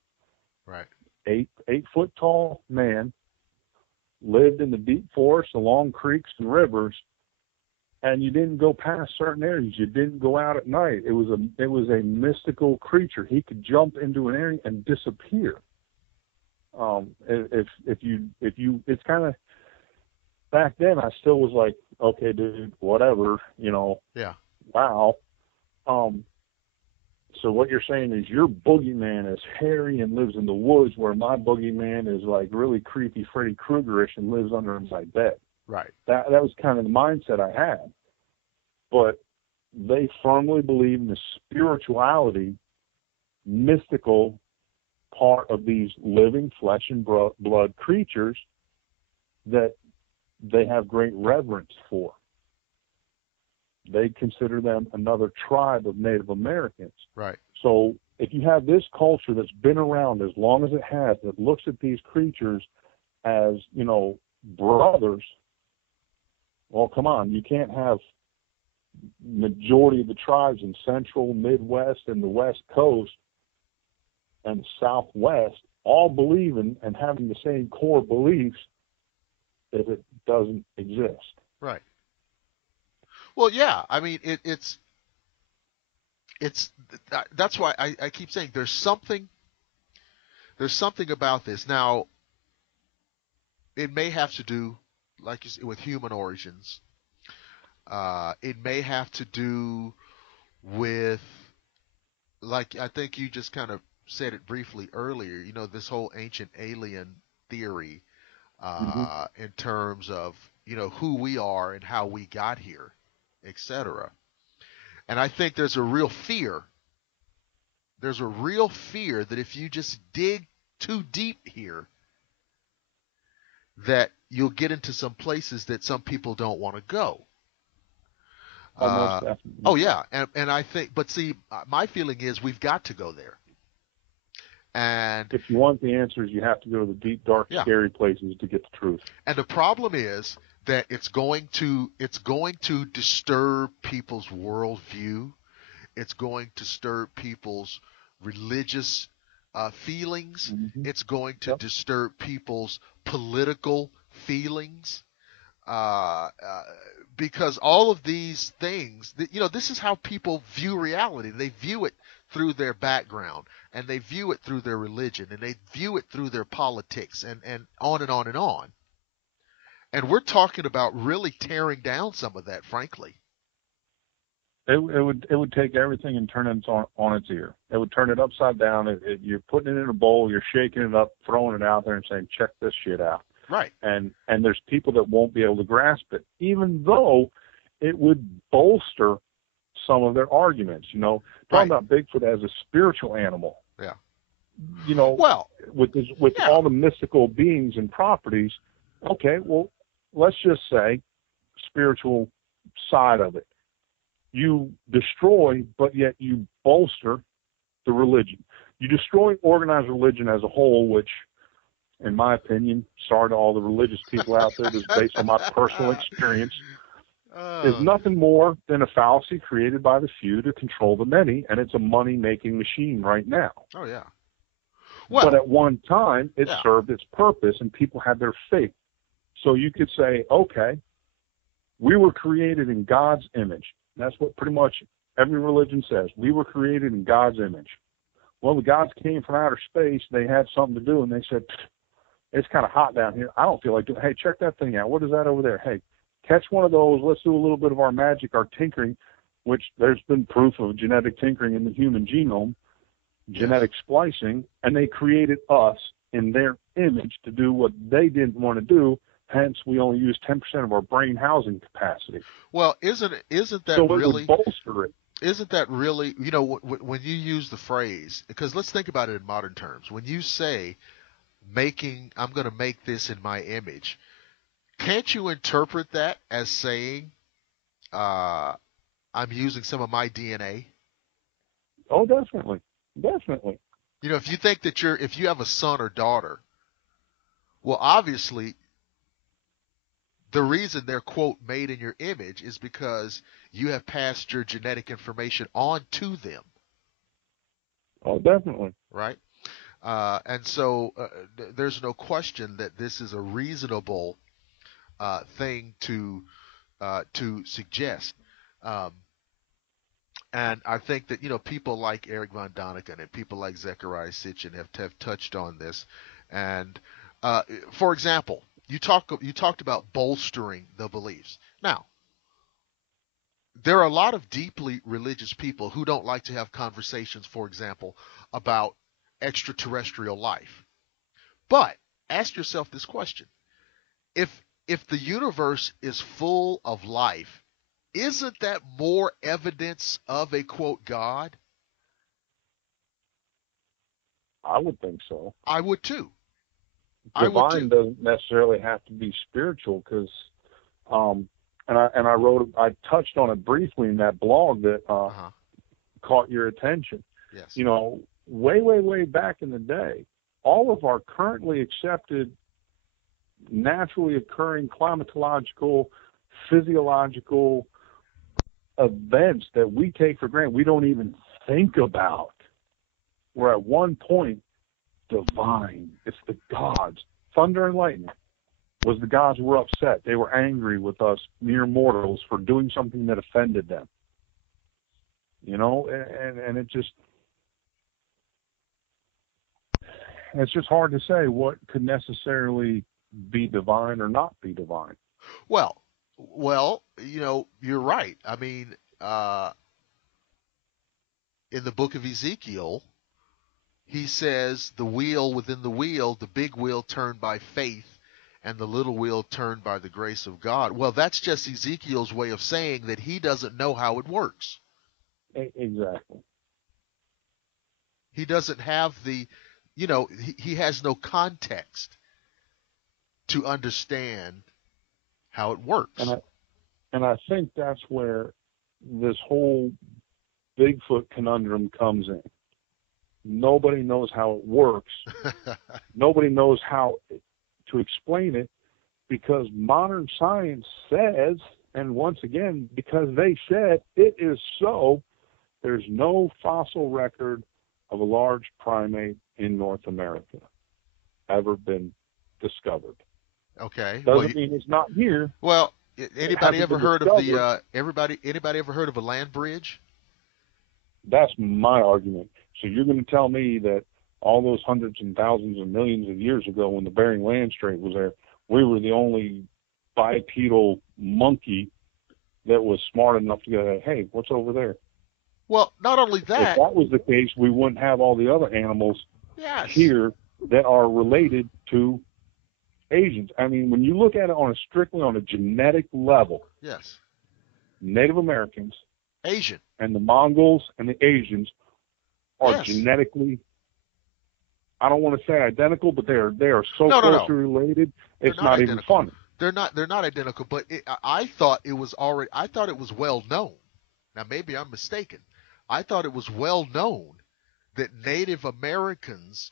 Right. 8 foot tall man, lived in the deep forest along creeks and rivers, and you didn't go past certain areas. You didn't go out at night. It was a mystical creature. He could jump into an area and disappear. It's kind of, back then I still was like, okay, dude, whatever, Yeah. Wow. So what you're saying is your boogeyman is hairy and lives in the woods, where my boogeyman is like really creepy Freddy Kruegerish and lives under my bed. Right. That was kind of the mindset I had. But they firmly believe in the spirituality, mystical part of these living flesh and blood creatures that they have great reverence for. They consider them another tribe of Native Americans. Right. So if you have this culture that's been around as long as it has, that looks at these creatures as, brothers, well, come on, you can't have majority of the tribes in Central, Midwest, and the West Coast and Southwest all believe in and having the same core beliefs, that it doesn't exist. Right. Well, yeah. I mean, it's that's why I keep saying there's something about this. Now, it may have to do, like you said, with human origins. It may have to do with, like I think you just kind of said it briefly earlier, this whole ancient alien theory, in terms of, who we are and how we got here, etc. And I think there's a real fear. There's a real fear that if you just dig too deep here, that you'll get into some places that some people don't want to go. Almost definitely. Oh yeah, and I think, but see, my feeling is we've got to go there. And if you want the answers, you have to go to the deep, dark, scary places to get the truth. And the problem is that it's going to disturb people's worldview. It's going to disturb people's religious feelings. Mm-hmm. It's going to disturb people's political feelings. Because all of these things, this is how people view reality. They view it through their background, and they view it through their religion, and they view it through their politics, and on and on and on. And we're talking about really tearing down some of that, frankly. It would take everything and turn it on its ear. It would turn it upside down. You're putting it in a bowl, you're shaking it up, throwing it out there, and saying, "Check this shit out." Right. And there's people that won't be able to grasp it, even though it would bolster some of their arguments. Talking about Bigfoot as a spiritual animal. Yeah. Well, with all the mystical beings and properties. Okay, well, let's just say spiritual side of it. You destroy, but yet you bolster the religion. You destroy organized religion as a whole, which, in my opinion, sorry to all the religious people out there, this is based on my personal experience, is nothing more than a fallacy created by the few to control the many, and it's a money-making machine right now. Oh, yeah. Well, but at one time, it served its purpose, and people had their faith. So you could say, okay, we were created in God's image. That's what pretty much every religion says. We were created in God's image. Well, the gods came from outer space. They had something to do, and they said, it's kind of hot down here. I don't feel like doing it. Hey, check that thing out. What is that over there? Hey, catch one of those. Let's do a little bit of our magic, our tinkering, which there's been proof of genetic tinkering in the human genome, genetic splicing, and they created us in their image to do what they didn't want to do. Hence, we only use 10% of our brain housing capacity. Well, isn't that so really bolster it? Isn't that really, when you use the phrase, because let's think about it in modern terms. When you say I'm going to make this in my image, can't you interpret that as saying I'm using some of my DNA? Oh, definitely. Definitely. If you think that if you have a son or daughter, well, obviously, the reason they're, quote, made in your image is because you have passed your genetic information on to them. Oh, definitely. Right? And so there's no question that this is a reasonable thing to suggest. And I think that, people like Eric von Daniken and people like Zecharia Sitchin have touched on this. And for example, you talked about bolstering the beliefs. Now, there are a lot of deeply religious people who don't like to have conversations, for example, about extraterrestrial life. But ask yourself this question. If the universe is full of life, isn't that more evidence of a, quote, God? I would think so. I would too. Divine doesn't necessarily have to be spiritual, because, I touched on it briefly in that blog that caught your attention. Yes. Way back in the day, all of our currently accepted naturally occurring climatological, physiological events that we take for granted, we don't even think about, were at one point divine. It's the gods. Thunder and lightning was the gods who were upset. They were angry with us mere mortals for doing something that offended them. You know, and it's just hard to say what could necessarily be divine or not be divine. Well, you know, you're right. I mean, in the book of Ezekiel, he says the wheel within the wheel, the big wheel turned by faith, and the little wheel turned by the grace of God. Well, that's just Ezekiel's way of saying that he doesn't know how it works. Exactly. He doesn't have the, you know, he has no context to understand how it works. And I think that's where this whole Bigfoot conundrum comes in. Nobody knows how it works. Nobody knows how to explain it, because modern science says, and once again, because they said it is so, there's no fossil record of a large primate in North America ever been discovered. Okay. Doesn't mean it's not here. Well, anybody ever heard of anybody ever heard of a land bridge? That's my argument. So you're going to tell me that all those hundreds and thousands and millions of years ago, when the Bering Land Strait was there, we were the only bipedal monkey that was smart enough to go, hey, what's over there? Well, not only that. If that was the case, we wouldn't have all the other animals here that are related to Asians. I mean, when you look at it strictly on a genetic level, yes, Native Americans, Asian, and the Mongols and the Asians are genetically, I don't want to say identical, but they are so closely related. It's not even funny. They're not identical, but I thought it was well known. Now maybe I'm mistaken. I thought it was well known that Native Americans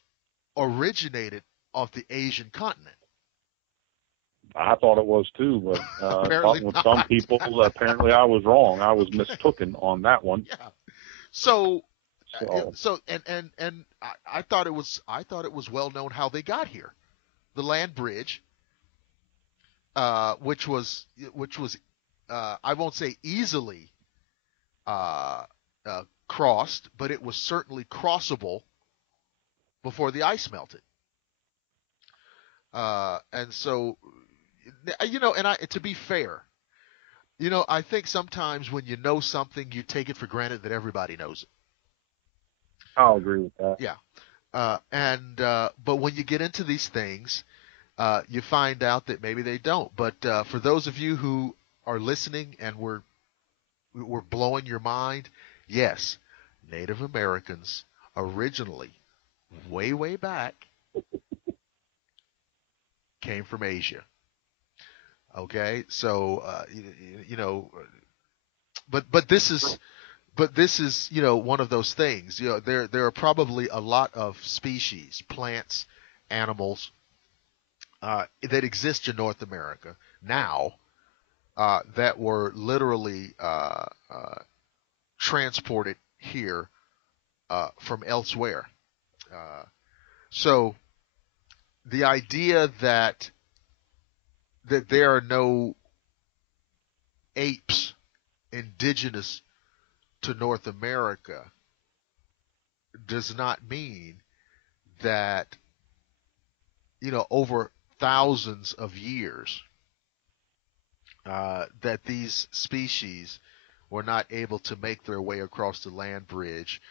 originated off the Asian continent. I thought it was too, but talking with some people, apparently I was wrong. I was mistooken on that one. Yeah. So I thought it was well known how they got here. The land bridge, which was I won't say easily crossed, but it was certainly crossable before the ice melted. And so, you know, to be fair, you know, I think sometimes when you know something, you take it for granted that everybody knows it. I'll agree with that. Yeah. But when you get into these things, you find out that maybe they don't. But for those of you who are listening and we're blowing your mind, yes, Native Americans originally, way back, came from Asia. Okay, so you know, but this is you know, one of those things. You know, there are probably a lot of species, plants, animals that exist in North America now that were literally transported here from elsewhere. So the idea that there are no apes indigenous to North America does not mean that, you know, over thousands of years that these species were not able to make their way across the land bridge.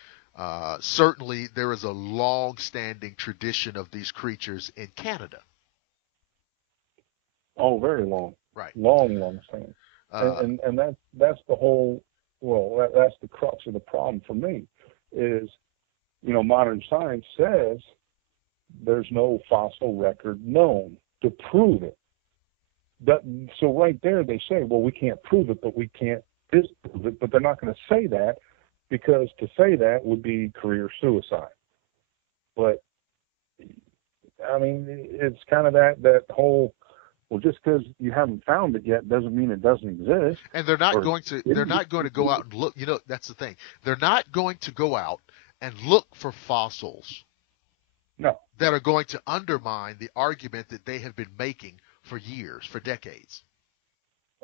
Certainly there is a long-standing tradition of these creatures in Canada. Oh, very long. Right. Long standing. And that's the whole, that's the crux of the problem for me is, you know, modern science says there's no fossil record known to prove it. So right there they say, well, we can't prove it, but we can't disprove it. But they're not going to say that, because to say that would be career suicide. But, I mean, it's kind of that whole, Well, just because you haven't found it yet doesn't mean it doesn't exist. And they're not going to go out and look. You know, that's the thing. They're not going to go out and look for fossils. No. That are going to undermine the argument that they have been making for years, for decades.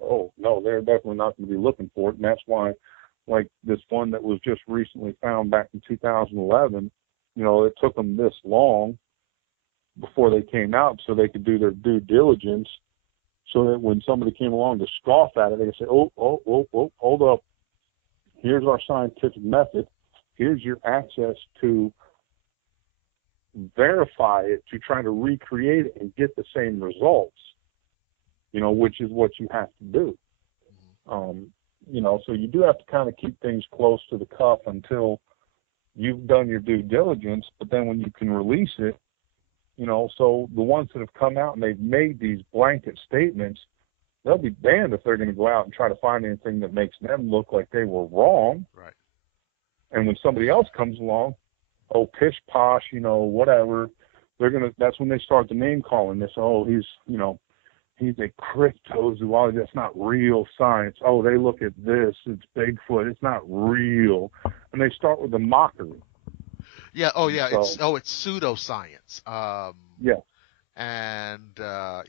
Oh, no, they're definitely not going to be looking for it. And that's why, like this one that was just recently found back in 2011, you know, it took them this long before they came out so they could do their due diligence, so that when somebody came along to scoff at it, they could say, oh, hold up. Here's our scientific method. Here's your access to verify it, to try to recreate it and get the same results, you know, which is what you have to do. You know, so you do have to kind of keep things close to the cuff until you've done your due diligence, but then when you can release it, you know, so the ones that have come out and they've made these blanket statements, they'll be damned if they're going to go out and try to find anything that makes them look like they were wrong. Right. And when somebody else comes along, oh, pish posh, you know, whatever, that's when they start the name calling this. Oh, he's a cryptozoology. That's not real science. Oh, they look at this. It's Bigfoot. It's not real. And they start with the mockery. Yeah. Oh, yeah. So, it's pseudoscience. Yeah. And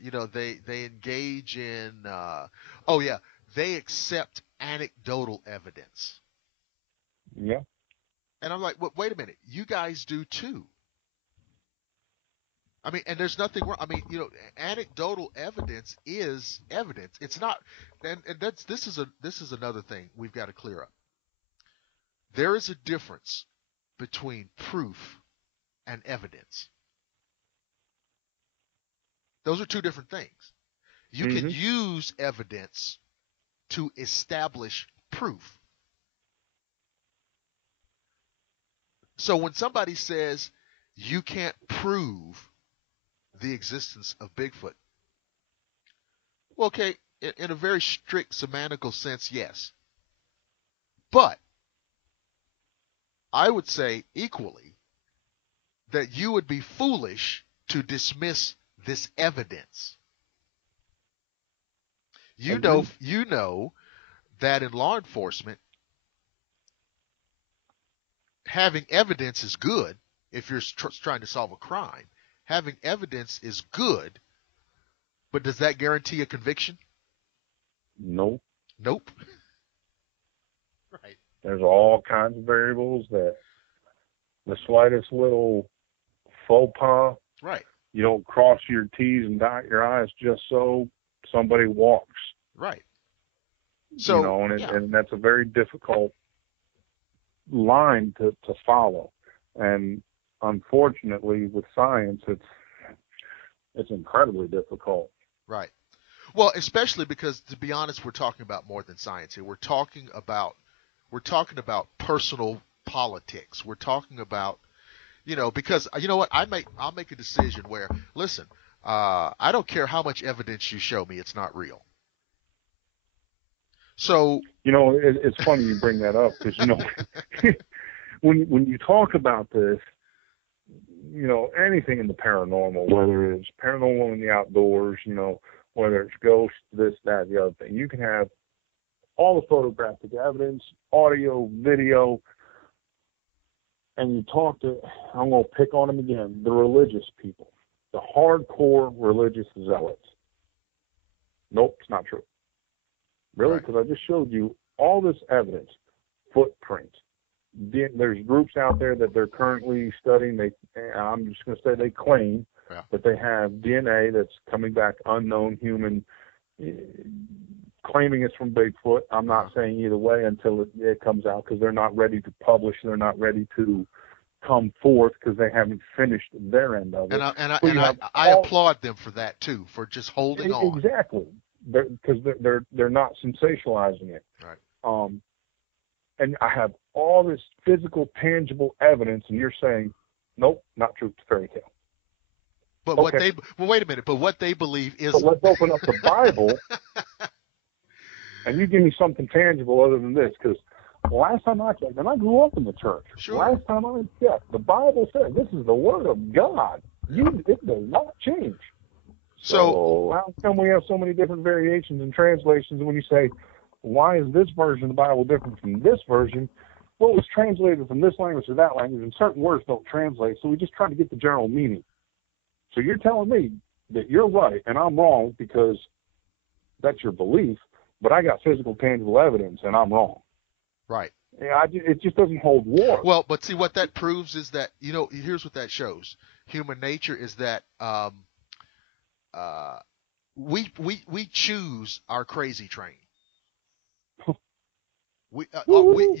you know, they engage in. They accept anecdotal evidence. Yeah. And I'm like, wait a minute. You guys do too. I mean, and there's nothing wrong. I mean, you know, anecdotal evidence is evidence. It's not, and this is another thing we've got to clear up. There is a difference between proof and evidence. Those are two different things. You can use evidence to establish proof. So when somebody says you can't prove the existence of Bigfoot, well, okay, in a very strict semantical sense, yes. But I would say equally that you would be foolish to dismiss this evidence. You know that in law enforcement, having evidence is good if you're trying to solve a crime. Having evidence is good, but does that guarantee a conviction? No. Nope. Right. There's all kinds of variables that the slightest little faux pas, right, you don't cross your T's and dot your I's just so somebody walks. Right. So, you know, and that's a very difficult line to follow. And unfortunately, with science, it's incredibly difficult. Right. Well, especially because, to be honest, we're talking about more than science here. We're talking about personal politics. We're talking about, you know, because you know what, I'll make a decision where, listen, I don't care how much evidence you show me, it's not real. So, you know, it's funny you bring that up, because, you know, when you talk about this, you know, anything in the paranormal, whether it's paranormal in the outdoors, you know, whether it's ghosts, this, that, the other thing, you can have all the photographic evidence, audio, video, and you talk to, I'm going to pick on them again, the religious people, the hardcore religious zealots. Nope, it's not true. Really? Because I just showed you all this evidence, footprints. There's groups out there that they're currently studying. I'm just going to say they claim that they have DNA that's coming back unknown human, claiming it's from Bigfoot. I'm not saying either way until it comes out, because they're not ready to publish. They're not ready to come forth because they haven't finished their end of it. I applaud them for that too, for just holding on. Exactly, because they're not sensationalizing it. Right. And I have all this physical, tangible evidence, and you're saying, nope, not true, it's fairy tale. But okay. Wait a minute. But what they believe is. But let's open up the Bible, and you give me something tangible other than this, because last time I checked, and I grew up in the church. Sure. Last time I checked, the Bible said this is the Word of God. It does not change. So how come we have so many different variations and translations? And when you say, why is this version of the Bible different from this version? Well, it was translated from this language to that language, and certain words don't translate, so we just try to get the general meaning. So you're telling me that you're right and I'm wrong because that's your belief, but I got physical, tangible evidence and I'm wrong. Right. Yeah, it just doesn't hold water. Well, but see, what that proves is that, here's what that shows. Human nature is that we choose our crazy train. You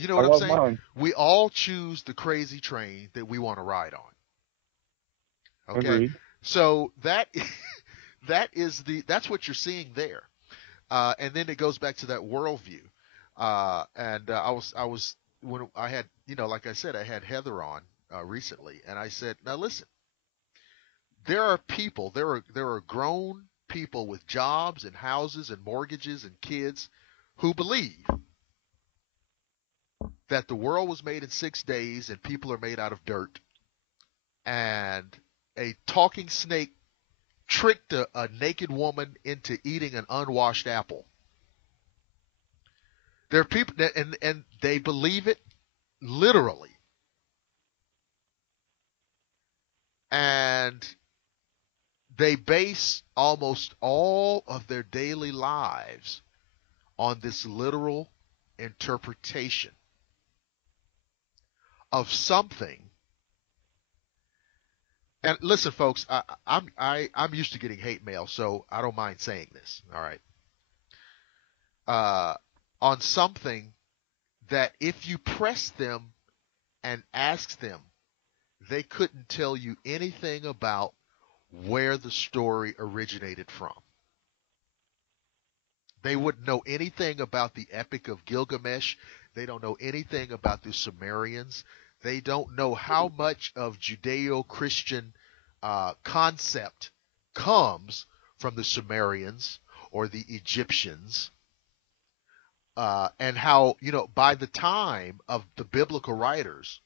know what I'm saying? Mine. We all choose the crazy train that we want to ride on. Okay. Agreed. So that's what you're seeing there. And then it goes back to that worldview. I was when I had, like I said, I had Heather on recently, and I said, now listen, there are grown people with jobs and houses and mortgages and kids who believe that the world was made in 6 days and people are made out of dirt, and a talking snake tricked a naked woman into eating an unwashed apple. There are people that, and they believe it literally. And they base almost all of their daily lives on this literal interpretation of something. And listen, folks, I'm used to getting hate mail, so I don't mind saying this. All right. On something that if you press them and ask them, they couldn't tell you anything about where the story originated from. They wouldn't know anything about the Epic of Gilgamesh. They don't know anything about the Sumerians. They don't know how much of Judeo-Christian concept comes from the Sumerians or the Egyptians. And how, by the time of the biblical writers,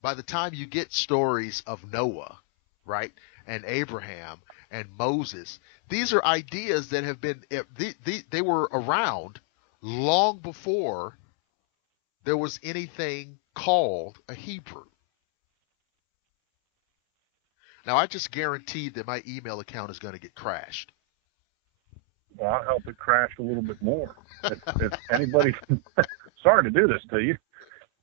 by the time you get stories of Noah, right, and Abraham and Moses, these are ideas that have been, they were around long before there was anything called a Hebrew. Now, I just guaranteed that my email account is going to get crashed. Well, I'll help it crash a little bit more. If anybody, sorry to do this to you,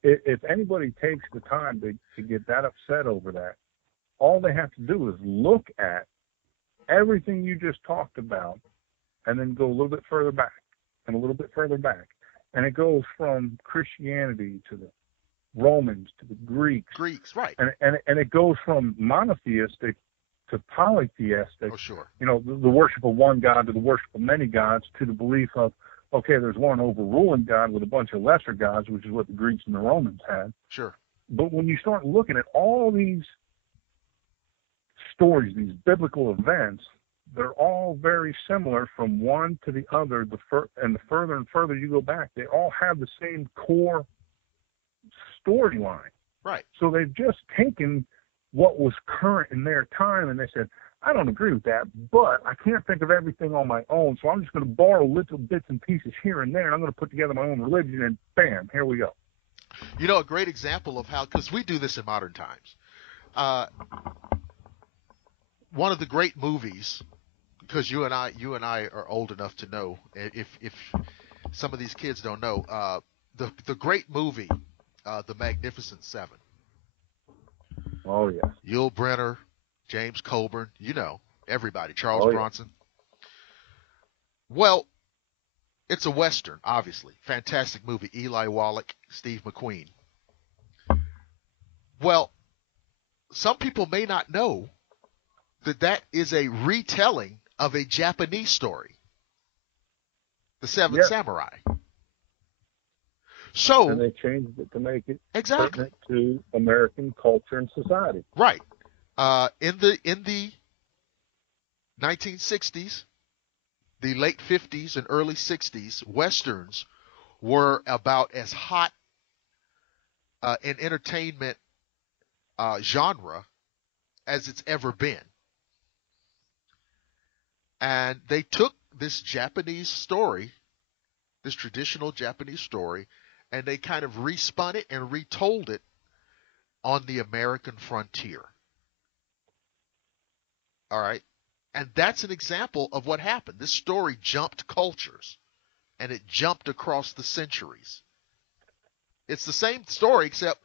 if anybody takes the time to get that upset over that, all they have to do is look at everything you just talked about and then go a little bit further back and a little bit further back. And it goes from Christianity to the Romans to the Greeks. Greeks, right. And it goes from monotheistic to polytheistic. Oh, sure. The worship of one God to the worship of many gods, to the belief of, okay, there's one overruling God with a bunch of lesser gods, which is what the Greeks and the Romans had. Sure. But when you start looking at all these stories, these biblical events, they're all very similar from one to the other. And the further and further you go back, they all have the same core storyline. Right. So they've just taken what was current in their time, and they said, I don't agree with that, but I can't think of everything on my own, so I'm just going to borrow little bits and pieces here and there, and I'm going to put together my own religion, and bam, here we go. A great example of how, because we do this in modern times. One of the great movies, because you and I are old enough to know, if some of these kids don't know, the great movie, The Magnificent Seven. Oh, yeah. Yul Brynner, James Coburn, everybody, Charles Bronson. Well, it's a Western, obviously. Fantastic movie. Eli Wallach, Steve McQueen. Well, some people may not know that is a retelling of a Japanese story, The Seven Samurai. So, and they changed it to make it exactly pertinent to American culture and society. Right. In the 1960s, the late 50s and early 60s, Westerns were about as hot an entertainment genre as it's ever been. And they took this Japanese story, this traditional Japanese story, and they kind of respun it and retold it on the American frontier. All right? And that's an example of what happened. This story jumped cultures, and it jumped across the centuries. It's the same story, except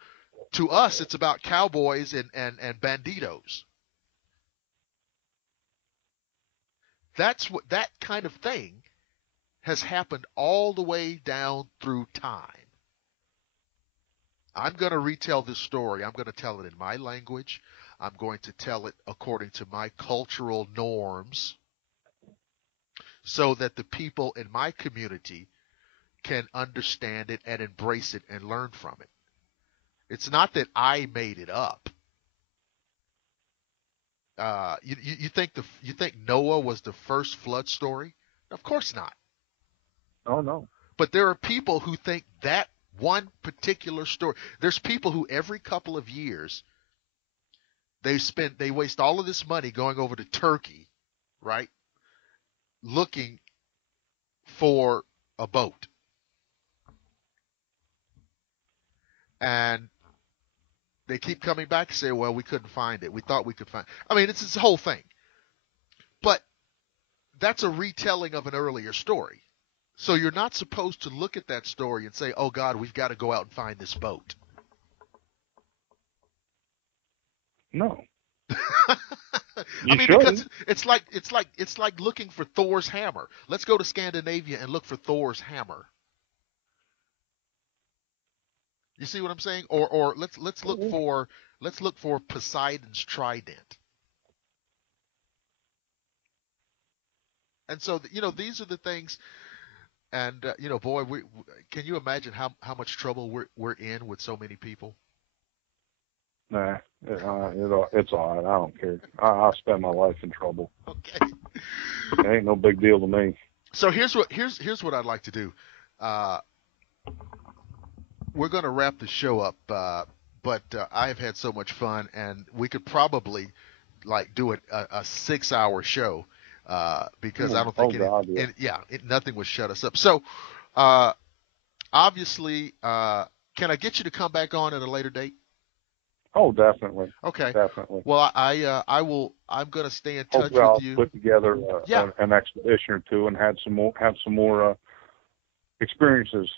to us, it's about cowboys and banditos. That's what that kind of thing has happened all the way down through time. I'm going to retell this story. I'm going to tell it in my language. I'm going to tell it according to my cultural norms so that the people in my community can understand it and embrace it and learn from it. It's not that I made it up. You think Noah was the first flood story? Of course not. Oh, no. But there are people who think that one particular story. There's people who every couple of years they waste all of this money going over to Turkey, right? Looking for a boat. And they keep coming back and say, well, we couldn't find it. We thought we could find it. I mean, it's this whole thing. But that's a retelling of an earlier story. So you're not supposed to look at that story and say, oh, God, we've got to go out and find this boat. No. I mean, because it's like looking for Thor's hammer. Let's go to Scandinavia and look for Thor's hammer. You see what I'm saying? Or let's look for Poseidon's trident. And so these are the things. And boy, can you imagine how much trouble we're in with so many people? Nah, it's all right. I don't care. I spend my life in trouble. Okay. It ain't no big deal to me. So here's what I'd like to do. We're going to wrap the show up, but I've had so much fun, and we could probably do a 6-hour show because I don't think nothing would shut us up. So obviously, can I get you to come back on at a later date? Oh, definitely. Okay. Definitely. Well, I will. I'm going to stay in touch Hopefully with you. I'll put together an expedition or two and have some more experiences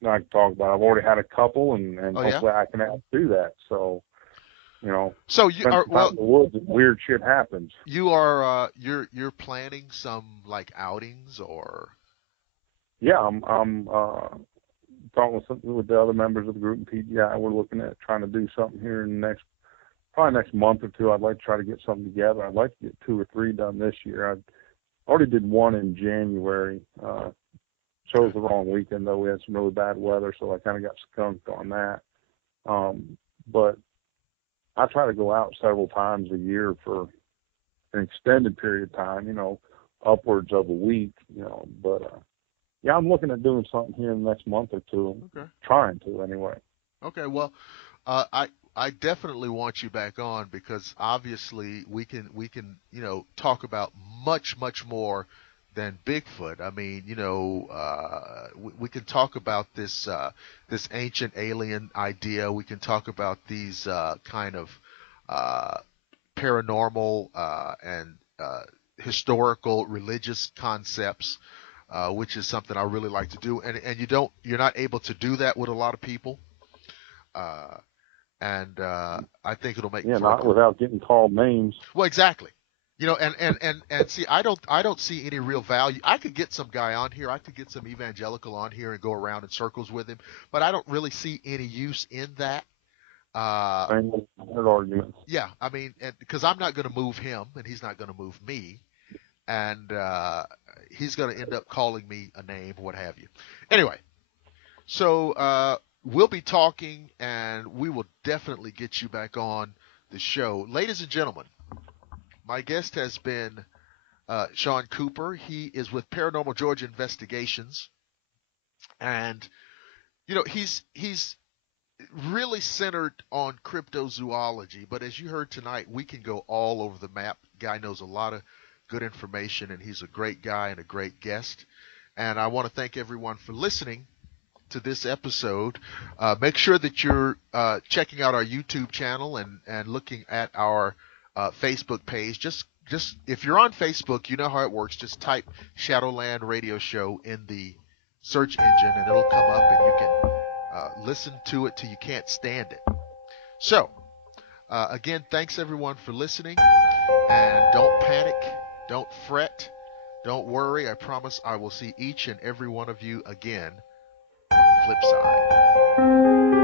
that I can talk about. I've already had a couple, and hopefully I can do that. So, So you are in the woods, and weird shit happens. You are you're planning some outings or? Yeah, I'm talking with the other members of the group in PGI. We're looking at trying to do something here in the next month or two. I'd like to try to get something together. I'd like to get 2 or 3 done this year. I already did one in January. Chose the wrong weekend, though. We had some really bad weather, so I kind of got skunked on that. But I try to go out several times a year for an extended period of time, upwards of a week, but yeah, I'm looking at doing something here in the next month or two. Okay. Trying to, anyway. Okay, well, I definitely want you back on because obviously we can talk about much more than Bigfoot. I mean, we can talk about this ancient alien idea. We can talk about these kind of paranormal and historical religious concepts. Which is something I really like to do, and you're not able to do that with a lot of people, and I think it'll make not without getting called names. Well, exactly, and see, I don't see any real value. I could get some guy on here, I could get some evangelical on here and go around in circles with him, but I don't really see any use in that. Same argument. Yeah, I mean, because I'm not going to move him, and he's not going to move me. And he's going to end up calling me a name, what have you. Anyway, so we'll be talking, and we will definitely get you back on the show. Ladies and gentlemen, my guest has been Shawn Cooper. He is with Paranormal Georgia Investigations, and he's really centered on cryptozoology. But as you heard tonight, we can go all over the map. Guy knows a lot of good information, and he's a great guy and a great guest. And I want to thank everyone for listening to this episode. Make sure that you're checking out our YouTube channel and looking at our Facebook page. Just if you're on Facebook, you know how it works. Just type Shadowland Radio Show in the search engine, and it'll come up, and you can listen to it till you can't stand it. So, again, thanks everyone for listening, and don't panic, don't fret, don't worry. I promise I will see each and every one of you again on the flip side.